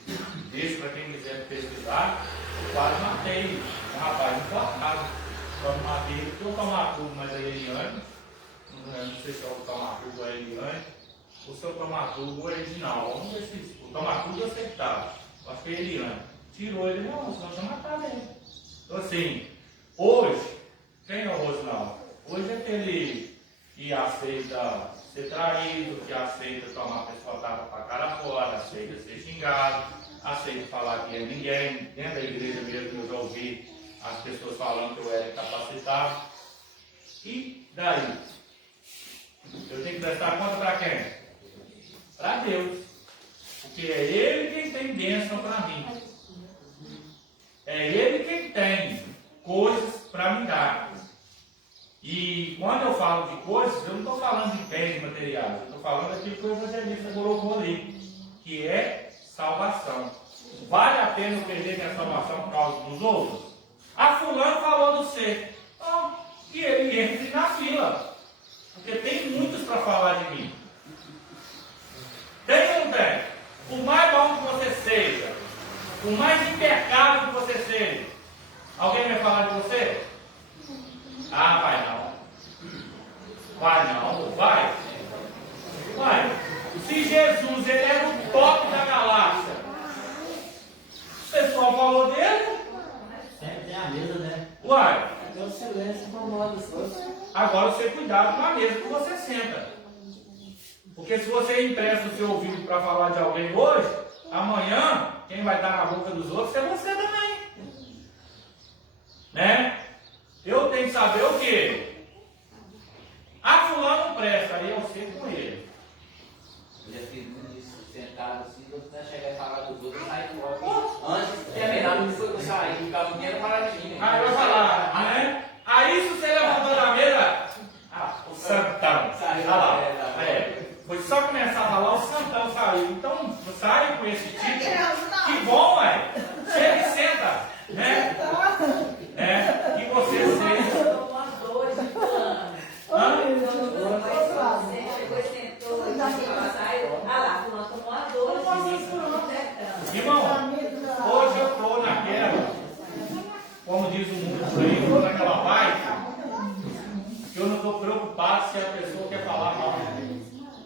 deixo para quem quiser pesquisar, eu quase matei um rapaz enforcado. Quando matei ele, porque o Tomaturgo, mas a Eliane, não sei se é o Tomaturgo ou a Eliane, o seu Tomaturgo original. Vamos ver se o Tomaturgo eu aceitava. Acho que é a Eliane. Tirou ele, não, senão já matava ele. Então assim, hoje, quem é o Rosinaldo? Hoje é aquele que aceita ser traído, que aceita tomar a pessoa tapa para a cara fora, aceita ser xingado, aceita falar que é ninguém. Dentro da igreja mesmo eu já ouvi as pessoas falando que eu era incapacitado. E daí? Eu tenho que prestar conta para quem? Para Deus. Porque é Ele quem tem bênção para mim. É Ele quem tem coisas para me dar. E quando eu falo de coisas, eu não estou falando de bens materiais, eu estou falando daquilo que o evangelista colocou ali, que é salvação. Vale a pena eu perder minha salvação por causa dos outros? A fulano falou do ser. Então, que ele entre na fila. Porque tem muitos para falar de mim. Tem ou não tem? Por mais bom que você seja, por mais impecável que você seja, alguém vai falar de você? Ah, vai não. Vai não, vai. Vai. Se Jesus ele era o top da galáxia, o pessoal falou dele? Sempre tem a mesa, né? Uai. Até o silêncio incomoda as coisas. Agora você cuidado com a mesa que você senta. Porque se você empresta o seu ouvido para falar de alguém hoje, amanhã, quem vai estar na boca dos outros é você também. Né? Eu tenho que saber o quê? Ah, fulano não presta, aí eu sei com ele. Eu já fiz muito isso, sentado assim, você chegar e falar dos outros e sair fora. Antes de terminar, não foi que eu saí, ficava o dinheiro paradinho. Aí eu vou falar, né? Aí se você levantou da mesa, o santão. Saiu lá. da É. Foi só começar a falar, o Santão saiu. Então, sai com esse tipo. Que bom, ué. Chega e senta. Né? É. E você seja. Tomou as dores de fulano. Hã? Você chegou e sentou, saiu. Ah lá, fulano tomou as dores de fulano. Irmão, hoje eu estou naquela, como diz o mundo por aí, estou naquela vibe, que eu não estou preocupado se a pessoa quer falar mal.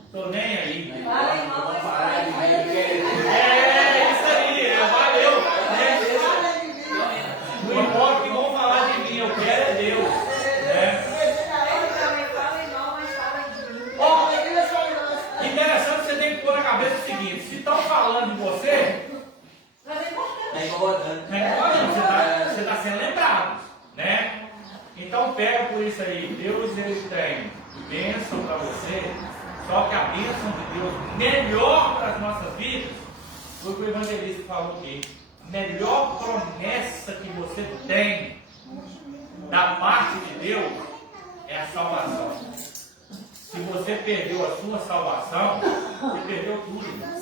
Estou nem aí. Fala, irmão, mas fala. É isso aí, valeu. Não importa o que vão falar de mim, eu quero é Deus. Fala, irmão, mas fala de mim. Ó, interessante, você tem que pôr na cabeça o seguinte: se estão falando de você, É incomodando. você está sendo lembrado, né? Então pega por isso aí. Deus, ele tem bênção para você, só que a bênção de Deus melhor para as nossas vidas foi o que o evangelista falou aqui. A melhor promessa que você tem da parte de Deus é a salvação. Se você perdeu a sua salvação, você perdeu tudo, irmão.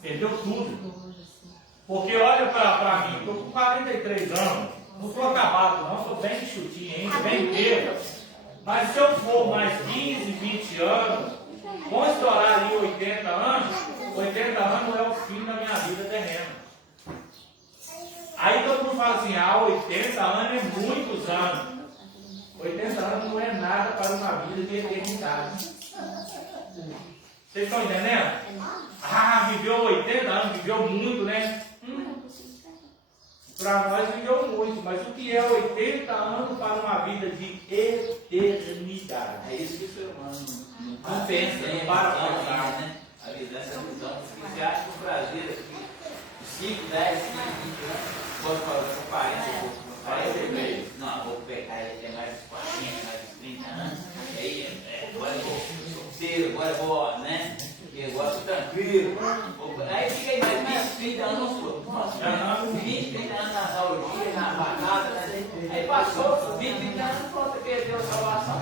Perdeu tudo. Porque olha para mim, estou com 43 anos, não estou acabado não, estou bem chutinho ainda, bem inteiro. Mas se eu for mais 15, 20 anos, vão estourar ali 80 anos, 80 anos é o fim da minha vida terrena. Aí todo mundo fala assim, 80 anos é muitos anos. 80 anos não é nada para uma vida de eternidade. Vocês estão entendendo? Viveu 80 anos, viveu muito, né? Para nós viveu muito, mas o que é 80 anos para uma vida de eternidade? É isso que o ser humano Não pensa, não para pensar, né? A visão, essa visão. Você acha que o prazer aqui, 5, 10, 15, 20 anos, pode fazer com 40 e meio. Não, vou pegar ele até mais de 40, mais de 30 anos. Aí, agora eu vou solteiro, agora eu vou, né? Eu gosto tranquilo. Aí fica aí mais 20, 30 anos, nossa, 20, 30 anos na orgia, na balada, né? Aí passou 20, 30 anos, pronto, perdeu a salvação.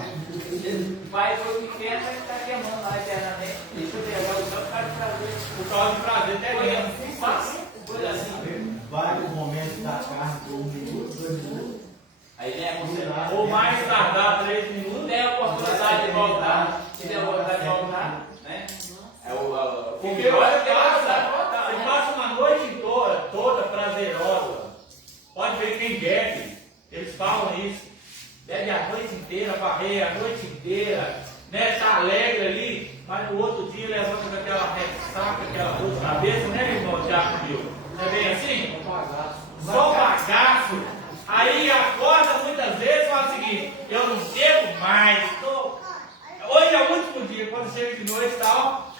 Vai foi o que quer, vai ficar queimando lá eternamente. Isso é agora só por causa de prazer. Por causa de prazer terreno. Coisa assim. Vários momentos da carne, por 1 minuto, 2 minutos. Aí vem a considerar. Ou mais tardar 3 minutos. Não tem a oportunidade de voltar. Se tem a oportunidade de voltar, né? Porque olha, você passa uma noite toda prazerosa. Pode ver quem bebe, eles falam isso. Bebe a noite inteira, varreia a noite inteira, né? Tá alegre ali, mas no outro dia levanta com aquela ressaca, aquela dor de cabeça, né, irmão? Já viu? Não é bem assim? Só bagaço. Aí acorda muitas vezes e fala o seguinte: eu não bebo mais. Hoje é o último dia, quando chega de noite e tal.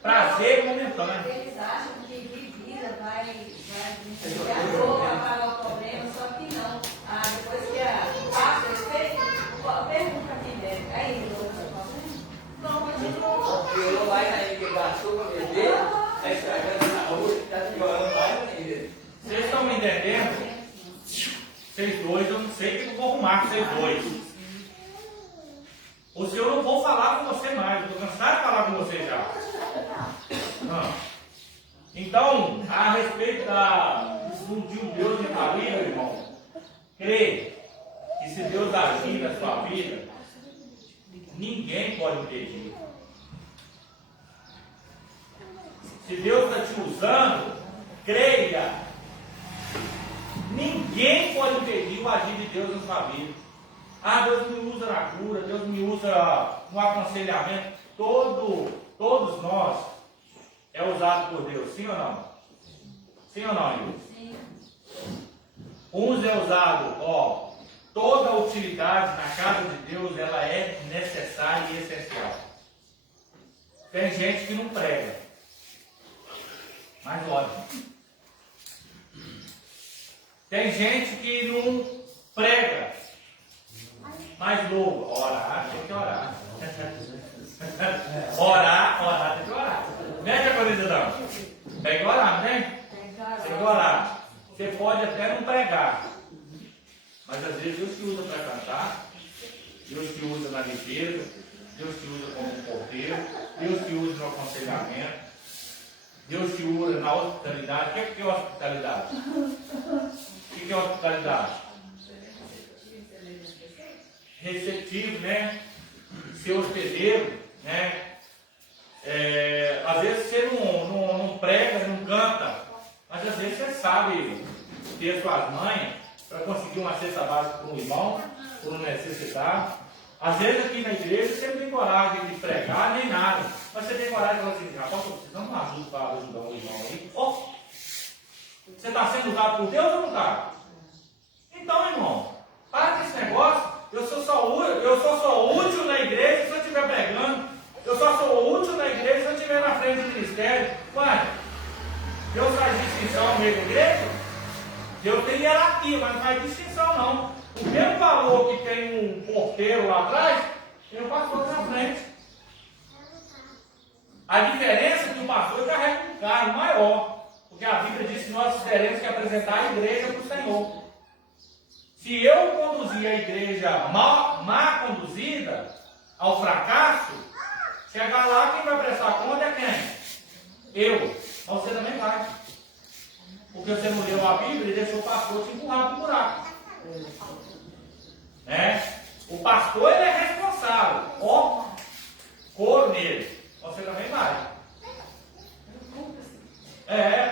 Prazer momentâneo. Eles acham que bebida vai diminuir a dor, vai parar o problema, só que não. Depois que passa o efeito, pergunta quem deve. Aí, não, continua. Piorou mais aí, que gastou para beber, está estragando na rua, está piorando mais ainda. Vocês estão me entendendo? Vocês dois, eu não sei o que eu vou arrumar com vocês dois. Ou se eu não vou falar com você mais, eu estou cansado de falar com você já. Não. Então, a respeito de um Deus infalível, irmão, crê que se Deus agir na sua vida, ninguém pode impedir. Se Deus está te usando, creia. Ninguém pode impedir o agir de Deus na sua vida. Deus me usa na cura, Deus me usa no aconselhamento. Todos nós é usado por Deus, sim ou não? Sim ou não, Yuri? Sim. Uns é usado, toda a utilidade na casa de Deus, ela é necessária e essencial. Tem gente que não prega, mas ótimo. Tem gente que não prega, mas louva. Orar, tem que orar. Orar, tem que orar. Mete a coisa não. Tem que orar, não tem? Tem que orar. Você pode até não pregar, mas às vezes Deus te usa para cantar, Deus te usa na limpeza, Deus te usa como um porteiro. financeiro, Deus te usa no aconselhamento, Deus te usa na hospitalidade. O que é hospitalidade? O que é hospitalidade? Receptivo, né? Ser hospedeiro, né? Às vezes você não prega, não canta, mas às vezes você sabe ter suas mães para conseguir uma cesta básica para um irmão, por um necessitado. Às vezes aqui na igreja você não tem coragem de pregar nem nada, mas você tem coragem de falar assim: rapaz, estou precisando de uma ajuda para ajudar um irmão aí. Oh, você está sendo usado por Deus ou não está? Então, irmão, para com esse negócio. Eu sou só útil na igreja se eu estiver pregando. Eu só sou útil na igreja se eu estiver na frente do ministério. Ué, Deus faz distinção no meio da igreja? Deus tem hierarquia, mas não faz distinção não. O mesmo valor que tem um porteiro lá atrás, tem um pastor na frente. A diferença é que o pastor carrega um carro maior, porque a Bíblia diz que nós teremos que apresentar a igreja para o Senhor. Se eu conduzir a igreja má conduzida ao fracasso, chegar lá, quem vai prestar conta é quem? Eu. Mas você também vai. Porque você não leu a Bíblia e deixou o pastor te empurrar para o buraco. O pastor, ele é responsável. Ó, couro nele. Você também vai.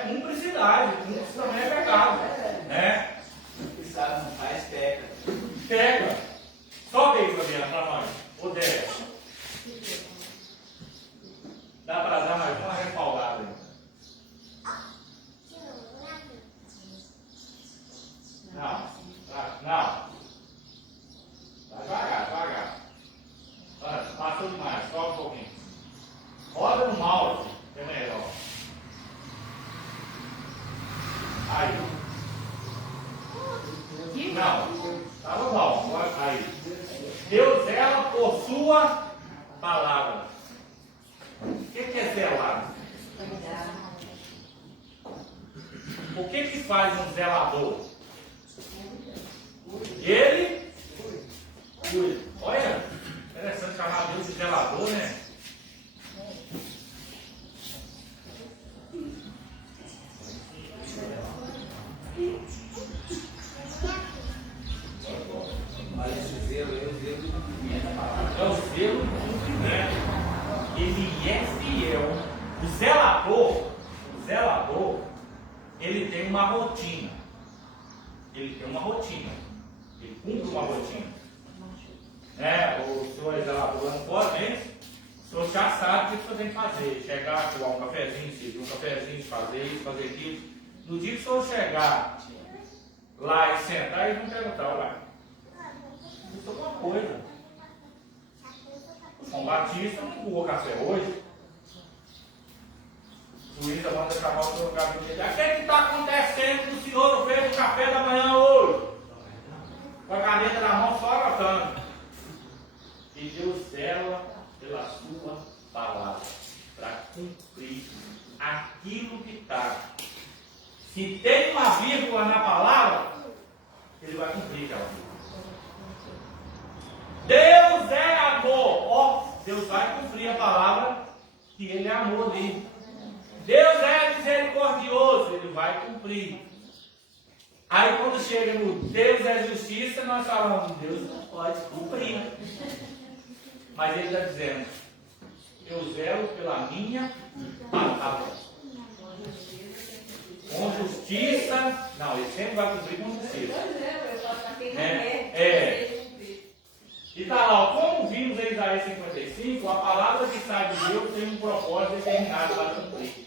Cumplicidade. Cúmplice também é pecado. Sabe, não faz, pega. Pega. Sobe aí, Fabiana, para nós. O 10. Dá para dar mais uma respaldada aí. Não. Devagar. Passou demais, sobe um pouquinho. Roda no mouse, que é melhor. Aí. Não, estava bom. Aí. Deus zela por sua palavra. O que é zelar? O que faz um zelador? Ele cuida. Olha, interessante chamar Deus de zelador, né? Olha esse zelo, é o zelo do cumprimento da palavra. É o zelo do cumprimento. Ele é fiel. O zelador, ele tem uma rotina. Ele cumpre uma rotina. O senhor é zelador, não pode, hein? O senhor já sabe o que o senhor tem que fazer. Chegar, tomar um cafezinho, servir um cafezinho, fazer isso, fazer aquilo. No dia que o senhor chegar lá e sentar, eles vão perguntar: olha, isso é uma coisa. O São Batista não empurrou café hoje. O juiz manda chamar o senhor gabinete. O que está acontecendo que o senhor não fez o café da manhã hoje? Com a caneta na mão, só anotando. E Deus zela pela sua palavra para cumprir aquilo que está. Se tem uma vírgula na palavra, ele vai cumprir aquela vírgula. Deus é amor. Deus vai cumprir a palavra que ele é amor ali. Deus é misericordioso, ele vai cumprir. Aí quando chega no Deus é justiça, nós falamos: Deus não pode cumprir. Mas ele está dizendo: eu zelo pela minha palavra. Com justiça. Não, ele sempre vai cumprir com justiça. E está lá, como vimos em Isaías 55, a palavra que sai de Deus tem um propósito determinado para cumprir.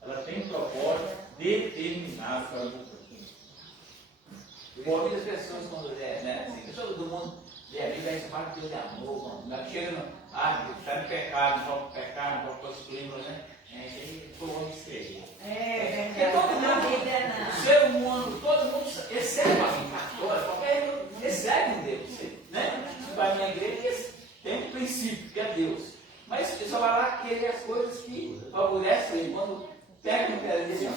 Ela tem um propósito determinado para cumprir. Muitas pessoas, quando assim, todo mundo lê a Bíblia, aí você fala que Deus é amor, quando chega no está no pecado, não pode pecar, não pode construir, né? Isso aí foi onde escreveu. O ser humano, todo mundo, exceto a mim, católico, qualquer um, recebe um Deus, né? Para a minha igreja tem um princípio, que é Deus. Mas eu só vai lá querer as coisas que favorecem ele. Quando pega no pé dele,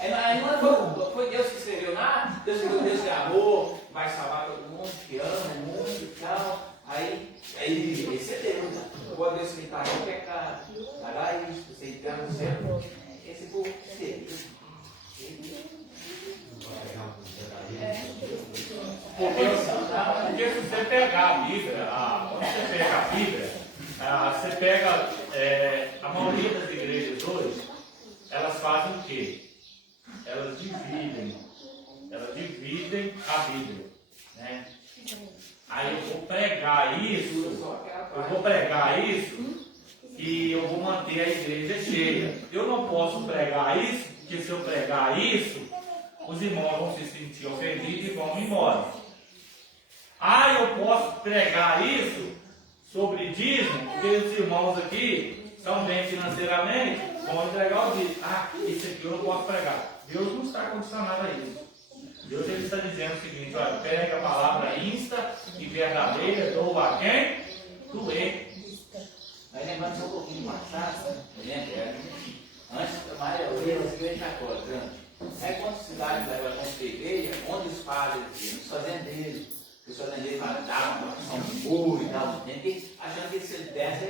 aí não foi Deus que escreveu nada. Deus escreveu: Deus é amor, vai salvar todo mundo, que ama o mundo e tal. Aí esse é Deus. pode aceitar o pecado, pagar isso, aceitar no céu. Esse povo Porque se você pegar a Bíblia, quando você pega a Bíblia, você pega a maioria das igrejas hoje, elas fazem o quê? Elas dividem a Bíblia, né? Aí eu vou pregar isso e eu vou manter a igreja cheia. Eu não posso pregar isso, porque se eu pregar isso, os irmãos vão se sentir ofendidos e vão embora. Eu posso pregar isso sobre dízimo, porque os irmãos aqui são bem financeiramente, vão entregar o dízimo. Isso aqui eu não posso pregar. Deus não está condicionado a isso. Deus ele está dizendo o seguinte: olha, pega a palavra insta e verdadeira, dou a quem? Doer. Aí lembrando só um pouquinho do passado, antes da maioria das igrejas católicas, aí quando a cidade vai construir igreja, onde os padres, os fazendeiros, falavam, são burros e tal, achando que se ele desse,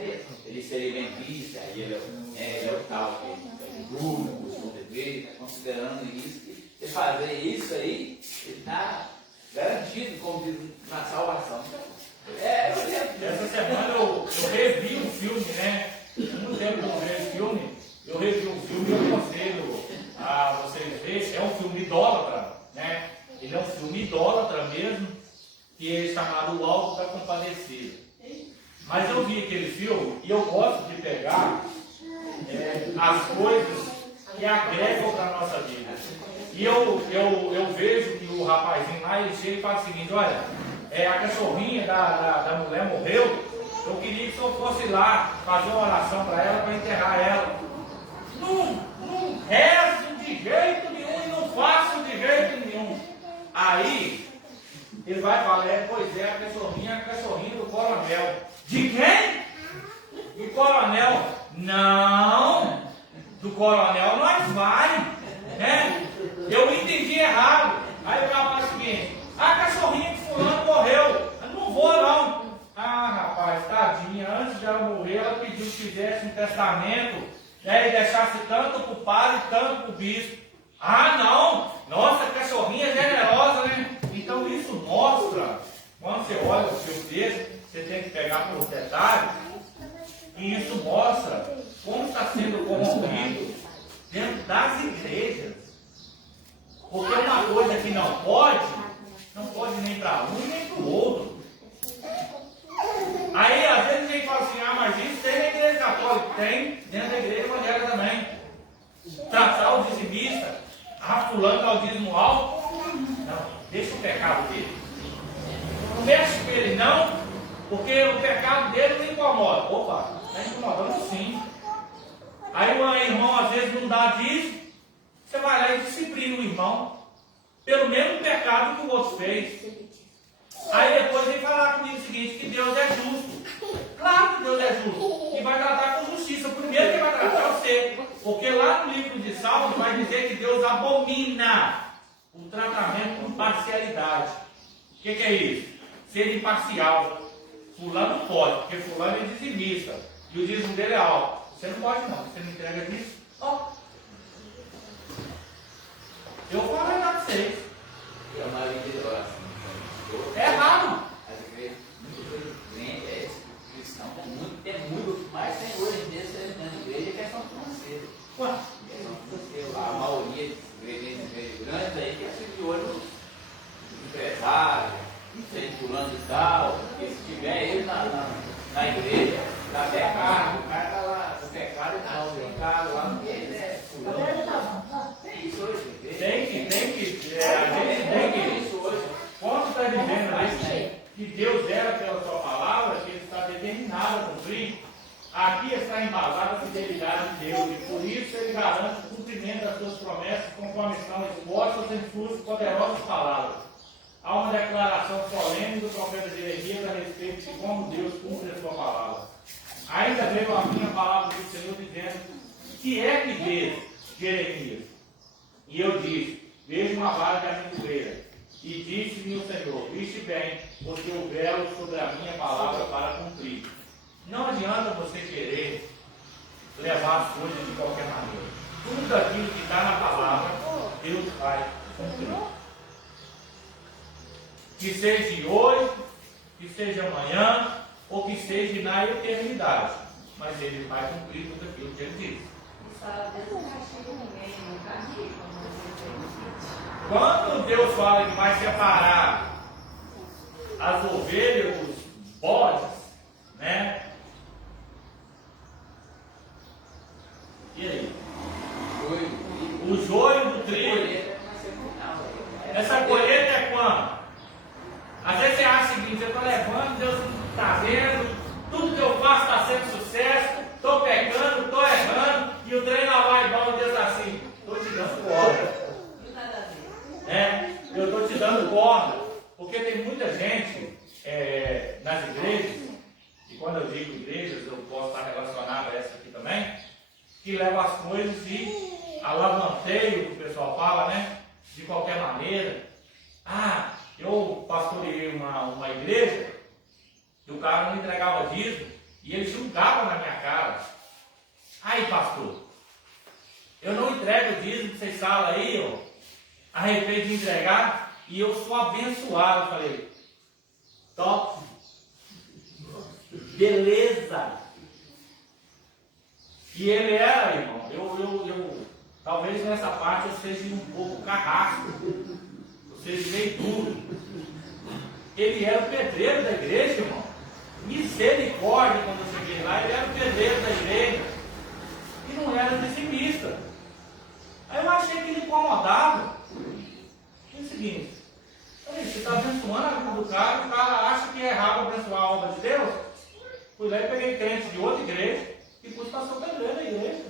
ele seria bem visto, aí ele é o tal, que é burro, costuma da igreja, considerando isso, que ele fazer isso aí, ele está garantido, como diz, na salvação. Essa semana eu revi um filme, né? Muito tempo que eu vejo filme, eu revi um filme e eu aconselho a vocês verem. É um filme idólatra, né? Ele é um filme idólatra mesmo, que é chamado O Alto da Compadecida. Mas eu vi aquele filme e eu gosto de pegar as coisas que agregam para a nossa vida. E eu vejo que o rapazinho lá, ele chega e fala o seguinte: olha, a cachorrinha da mulher morreu, eu queria que eu fosse lá fazer uma oração para ela, para enterrar ela. Não rezo de jeito nenhum e não faço de jeito nenhum. Aí ele vai falar: pois é, a cachorrinha do coronel. De quem? De coronel. Não, do coronel nós vai, né? Eu entendi errado. Aí o cara fala o seguinte: a cachorrinha de fulano morreu. Eu não vou não. Rapaz, tadinha, antes de ela morrer, ela pediu que fizesse um testamento, né, e deixasse tanto para o padre, tanto para o bispo. Não! Nossa, cachorrinha generosa, né? Então isso mostra, quando você olha o seu texto, você tem que pegar por detalhes, e isso mostra como está sendo corrompido dentro das igrejas. Porque uma coisa que não pode nem para um nem para o outro. Aí às vezes a gente fala assim: mas isso tem na igreja católica. Tem dentro da igreja evangélica também. Tratar o dizimista, fulano dá o dízimo alto. Não, deixa o pecado dele. Não mexe com ele não, porque o pecado dele não incomoda. Opa, está incomodando sim. Aí o irmão às vezes não dá dízimo, você vai lá e disciplina o irmão pelo mesmo pecado que o outro fez. Aí depois vem falar comigo o seguinte: que Deus é justo. Claro que Deus é justo, e vai tratar com justiça. Primeiro que vai tratar você, porque lá no livro de Salmos vai dizer que Deus abomina o tratamento com parcialidade. O que é isso? Ser imparcial. Fulano pode, porque fulano é dizimista e o dízimo dele é alto. Você não pode não, você não entrega disso. Eu vou falar para vocês. É uma liderança. É errado. As igrejas, muitos cristãos, tem muito, mas tem hoje em dia, na igreja, é questão financeira. A maioria das igrejas grandes aí quer ser de olho nos empresários, sei fulano e tal, porque se tiver ele na igreja, dá pecado, o cara está lá, o pecado e tal, o pecado lá, porque ele é fulano. Tem isso hoje. Tem que. Quando está dizendo aí que Deus era pela sua palavra, que ele está determinado a cumprir, aqui está embasada a fidelidade de Deus, e por isso ele garante o cumprimento das suas promessas conforme estão expostas em suas poderosas palavras. Há uma declaração solene do profeta Jeremias a respeito de como Deus cumpre a sua palavra. Ainda veio a minha palavra do Senhor dizendo: que é que vês, Jeremias? E eu disse: vejo uma vara de amendoeira. E disse-me o Senhor: viste bem, porque eu velo sobre a minha palavra para cumprir. Não adianta seja hoje, que seja amanhã, ou que seja na eternidade. Mas Ele vai cumprir tudo aquilo que Ele disse. Quando Deus fala que vai separar as ovelhas dos bodes, né? E aí? O joio do trigo. Essa colheita é quando? Às vezes você acha o seguinte: eu estou levando, Deus está vendo, tudo que eu faço está sendo sucesso, estou pecando, estou errando, e o trem lá vai igual, e Deus está assim: estou te dando corda. Eu estou te dando corda, porque tem muita gente nas igrejas, e quando eu digo igrejas, eu posso estar relacionado a essa aqui também, que leva as coisas e alavanteio, que o pessoal fala, né? De qualquer maneira. Eu pastoreei uma igreja e o cara não entregava dízimo e ele julgava na minha cara: aí, pastor, eu não entrego o dízimo que vocês falam aí, a respeito de entregar, e eu sou abençoado. Eu falei: top, beleza. E ele era, irmão, talvez nessa parte eu seja um pouco carrasco, eu seja meio duro. Ele era o pedreiro da igreja, irmão. Misericórdia, quando eu cheguei lá, ele era o pedreiro da igreja e não era dizimista. Aí eu achei que ele incomodava. É o seguinte: você está abençoando a vida do cara, o cara acha que é errado abençoar a obra de Deus. Fui lá e peguei crente de outra igreja e pus pastor pedreiro da igreja.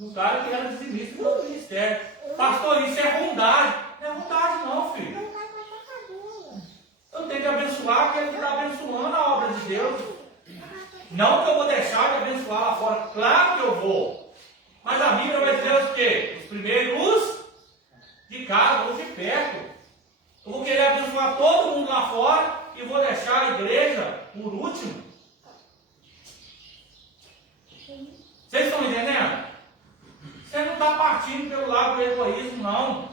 Um cara que era dizimista do outro ministério. Pastor, isso é bondade. Não é bondade não, filho. Eu tenho que abençoar aquele que está abençoando a obra de Deus. Não que eu vou deixar de abençoar lá fora. Claro que eu vou. Mas a Bíblia vai dizer o quê? Os primeiros de casa, os de perto. Eu vou querer abençoar todo mundo lá fora e vou deixar a igreja por último. Vocês estão entendendo? Você não está partindo pelo lado do egoísmo, não.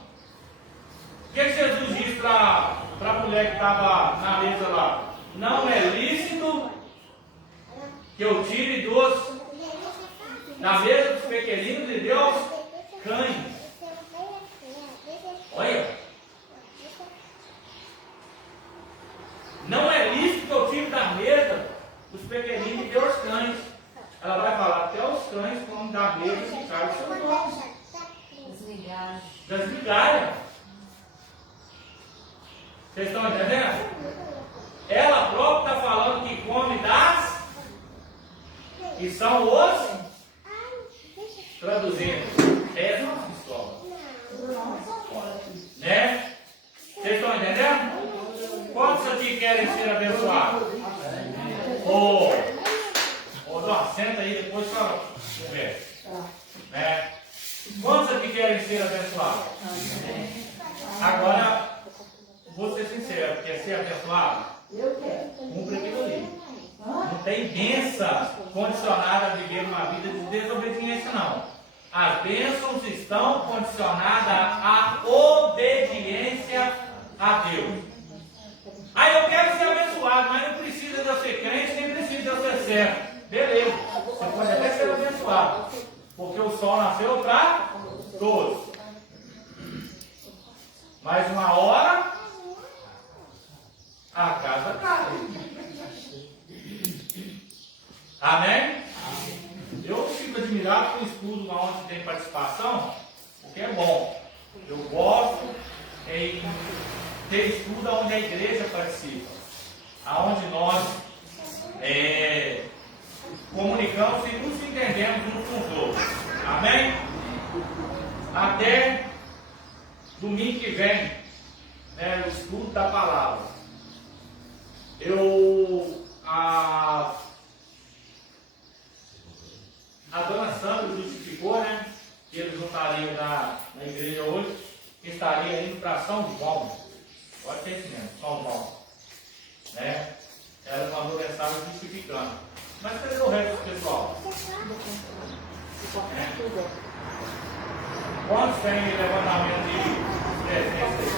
O que Jesus disse para a mulher que estava na mesa lá? Não é lícito que eu tire da mesa dos pequeninos de Deus cães. Olha. Não é lícito que eu tire da mesa dos pequeninos de Deus cães. Ela vai falar: até os cães comem da mesa que cai dos seus donos. Das migalhas. Vocês estão entendendo? Ela própria está falando que come das, que são os, traduzindo, é nossa história. Né? Vocês estão entendendo? Quantos aqui querem ser abençoados? Senta aí, depois fala, conversa. Né? Quantos aqui querem ser abençoados? Agora, vou ser sincero: quer ser abençoado? Eu quero. Cumpre aquilo ali. Não tem bênção condicionada a viver uma vida de desobediência, não. As bênçãos estão condicionadas à obediência a Deus. Eu quero ser abençoado, mas não precisa de eu ser crente, nem precisa de eu ser servo. Beleza, você pode até ser abençoado, porque o sol nasceu para todos. Mas uma hora a casa cai. Amém? Eu fico admirado com o estudo onde tem participação, porque é bom. Eu gosto em ter estudo onde a igreja participa, aonde nós comunicamos e nos entendemos uns com os outros. Amém? Até domingo que vem, o estudo da palavra. A dona Sandra justificou, que eles não estariam na igreja hoje, que estaria indo para São João. Pode ser isso mesmo, São João. Ela mandou mensagem justificando. Mas cadê o resto do pessoal? Quantos têm levantamento de presença?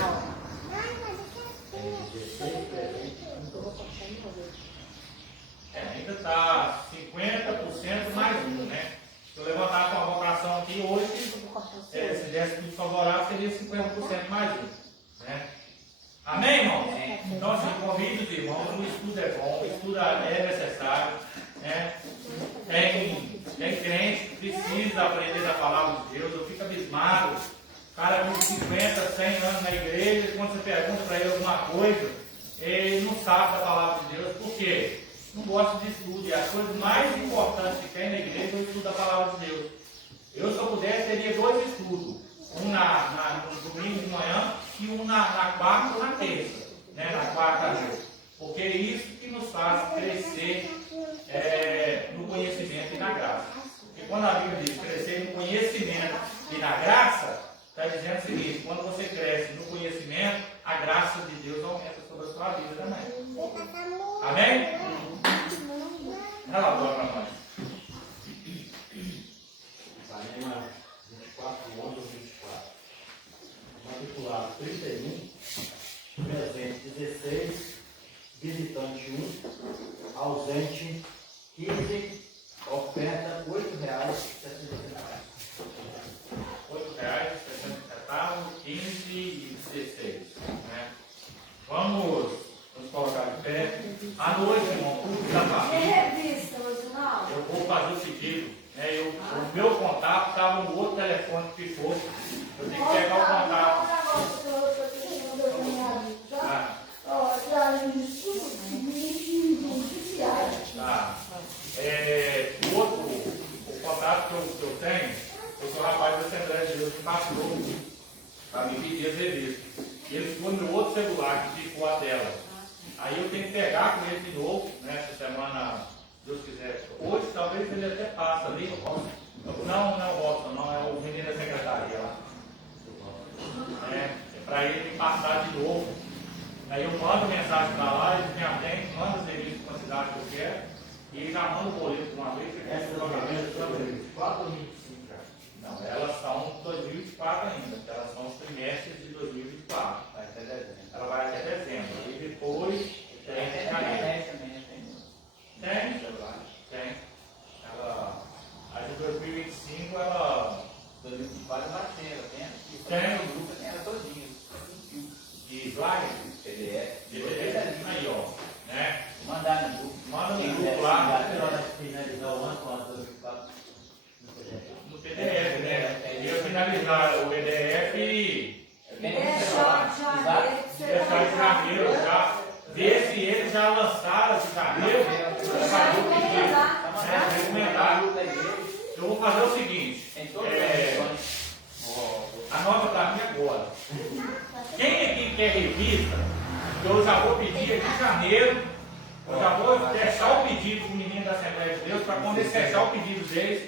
Ainda está 50% mais um, né? Se eu levantar a convocação aqui hoje, se desse tudo favorável, seria 50% mais um, né? Amém, irmãos? Então, assim, convido os irmãos, o estudo é bom, o estudo é necessário, né? Tem crente que precisa aprender da palavra de Deus. Eu fico abismado. O cara com 50, 100 anos na igreja, quando você pergunta para ele alguma coisa, ele não sabe da palavra de Deus. Por quê? Não gosta de estudo. E as coisas mais importantes que tem na igreja é o estudo da palavra de Deus. Eu, se eu pudesse, teria 2 estudos. Um no domingo de manhã e um na quarta ou na terça. Né? Na quarta noite. Porque é isso que nos faz crescer no conhecimento e na graça. Porque quando a Bíblia diz crescer no conhecimento e na graça, está dizendo o seguinte: quando você cresce no conhecimento, a graça de Deus aumenta sobre a sua vida também. Amém? Relatório para nós. Ipanema 24, 11, 24. Matriculado 31, presente 16, visitante 1, ausente 15, oferta R$ 8,60. R$ 8,60, 15 e 16. Né? Vamos nos colocar de pé. À noite, irmão, culto da família. Revista, Rosinaldo. Eu vou fazer o seguinte: o meu contato estava no outro telefone que ficou. Eu tenho que pegar o contato. O contato que eu tenho, eu sou rapaz da Assembleia de Deus que passou para me pedir as revistas. E ele ficou no outro celular que ficou a tela. Aí eu tenho que pegar com ele de novo, né? Essa semana, se Deus quiser. Hoje talvez ele até passe ali. Não é o Robson, não, é o menino da secretaria lá. É para ele me passar de novo. Aí eu mando mensagem para lá, eles me atendem, mandam as revistas para a cidade que eu quero, e já mando o boleto de uma vez. Essas revistas são 24 ou 25 já? Não, elas são de 2024 ainda, porque elas são os trimestres de 2024. Vai até dezembro. Ela vai até dezembro. E depois tem janeiro. Tem. Ela, a de 2025, ela. 2024 bateu, Tem. O grupo tem ela todinho. De slide? PDF. Aí, ó. Né? Mandar no grupo. Manda no Quem grupo quiser lá. Finalizar o ano com as 24 no PDF. No PDF, né? E eu finalizar o PDF e. Deixar Deixar de janeiro já. Ver se eles já lançaram de janeiro. Fazer o pedido. Recomendar. Eu vou fazer o seguinte. Anota para mim agora. Quem aqui quer revista, eu já vou pedir de janeiro. Eu já vou deixar o pedido do menino da Assembleia de Deus para quando eles fechar o pedido deles,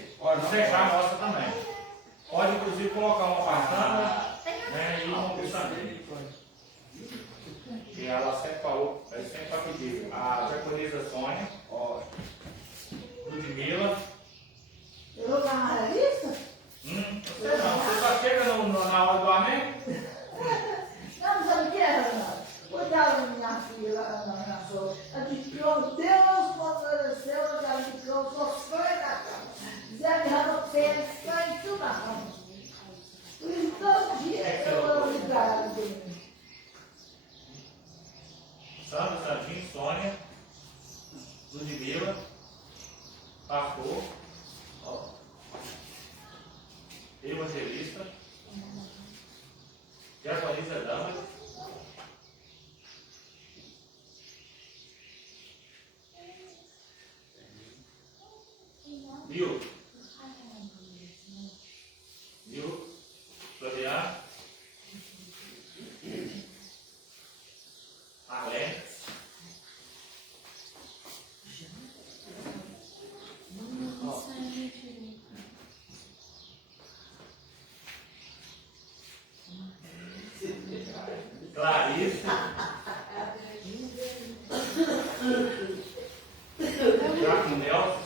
fechar a nossa também. Pode inclusive colocar uma passando, né, e uma puxadinha. E ela sempre falou, ela sempre vai pedir. A japonesa Sônia, Ludmila. Eu vou ganhar a lista? Você só chega na hora do amém? Não, sabe o que é, Renato? Cuidado da minha filha, na sua. A diploma, Deus favoreceu, a diploma, só foi na cama. Zé Miranda Pérez, foi em tudo na cama. Por isso, todo dia eu vou ligar dele. Sandra, Santinho, Sônia, Ludmila, pastor, evangelista, diaconisa Dama, viu? Floriano, Marlene, Clarice, Jaco Nelson,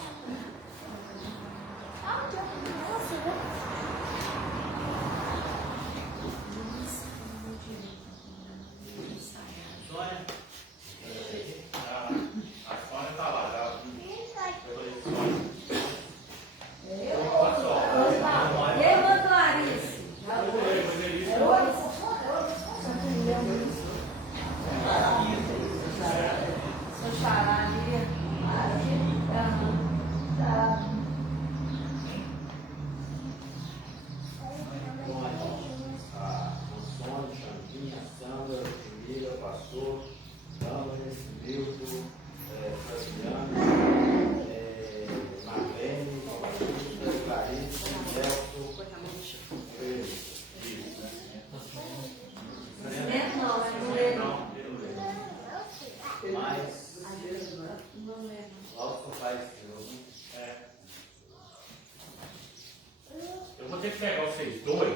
pegar o 6.2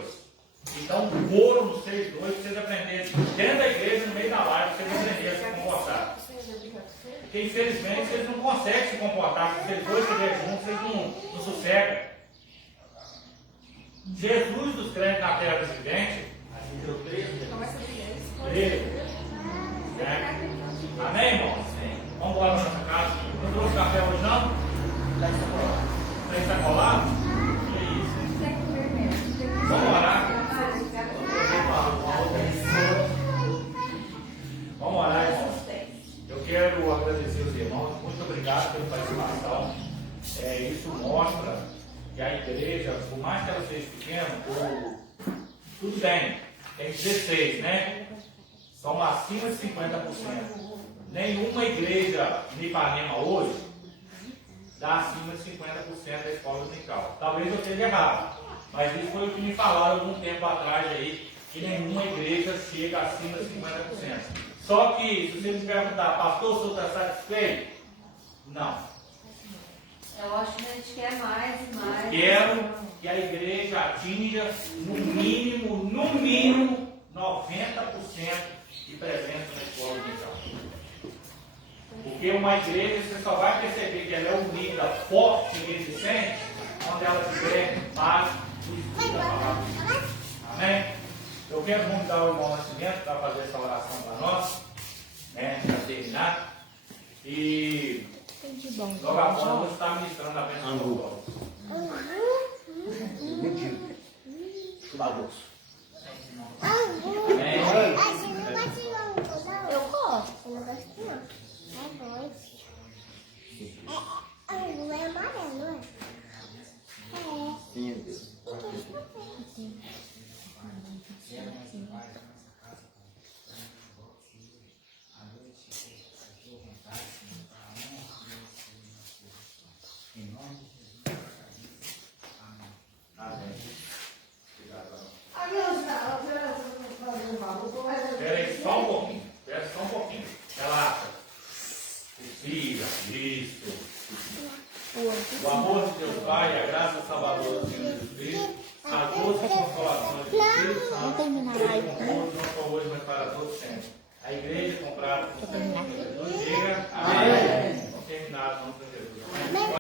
e dar um couro no 6.2 para vocês aprenderem dentro da igreja, no meio da live, para vocês aprenderem a se comportar. Porque infelizmente vocês não conseguem se comportar. Se vocês dois estiverem juntos, vocês não sossegam. Jesus dos crentes na terra dos viventes. Aqui deu 13. Né? Amém, irmãos? Vamos embora para nossa casa. Não trouxe café hoje, não? Tem sacolado? Que isso? Vamos orar. Vamos orar, irmãos. Eu quero agradecer os irmãos. Muito obrigado pela participação. Isso mostra que a igreja, por mais que ela seja pequena, tudo bem, tem 16, né? São acima de 50%. Nenhuma igreja em Ipanema hoje dá acima de 50% da escola dominical. Talvez eu esteja errado, mas isso foi o que me falaram algum tempo atrás aí, que nenhuma igreja chega acima de 50%. Só que, se você me perguntar, pastor, o senhor está satisfeito? Não. Eu acho que a gente quer mais e mais. Quero que a igreja atinja, no mínimo, 90% de presença na escola dominical. Porque uma igreja, você só vai perceber que ela é unida, forte e resistente, quando ela tiver paz e estudo da palavra. Amém? Eu quero convidar o irmão Nascimento para fazer essa oração para nós, né, para terminar. E logo após eu vou estar ministrando a bênção do povo. Que bagunça. Amém? Eu gosto, eu não gosto não. É doce. Não é amarelo, é? Sim, Deus. Espera aí, só um pouquinho. Espera só um pouquinho. Relaxa. Respira. Isso. O amor de Deus Pai, a graça salvadora do Senhor Jesus Cristo, a doce consolação do Espírito Santo, seja convosco, não só hoje, mas para todos sempre. A igreja comprada por Jesus. Diga amém. Vamos terminar, vamos Jesus.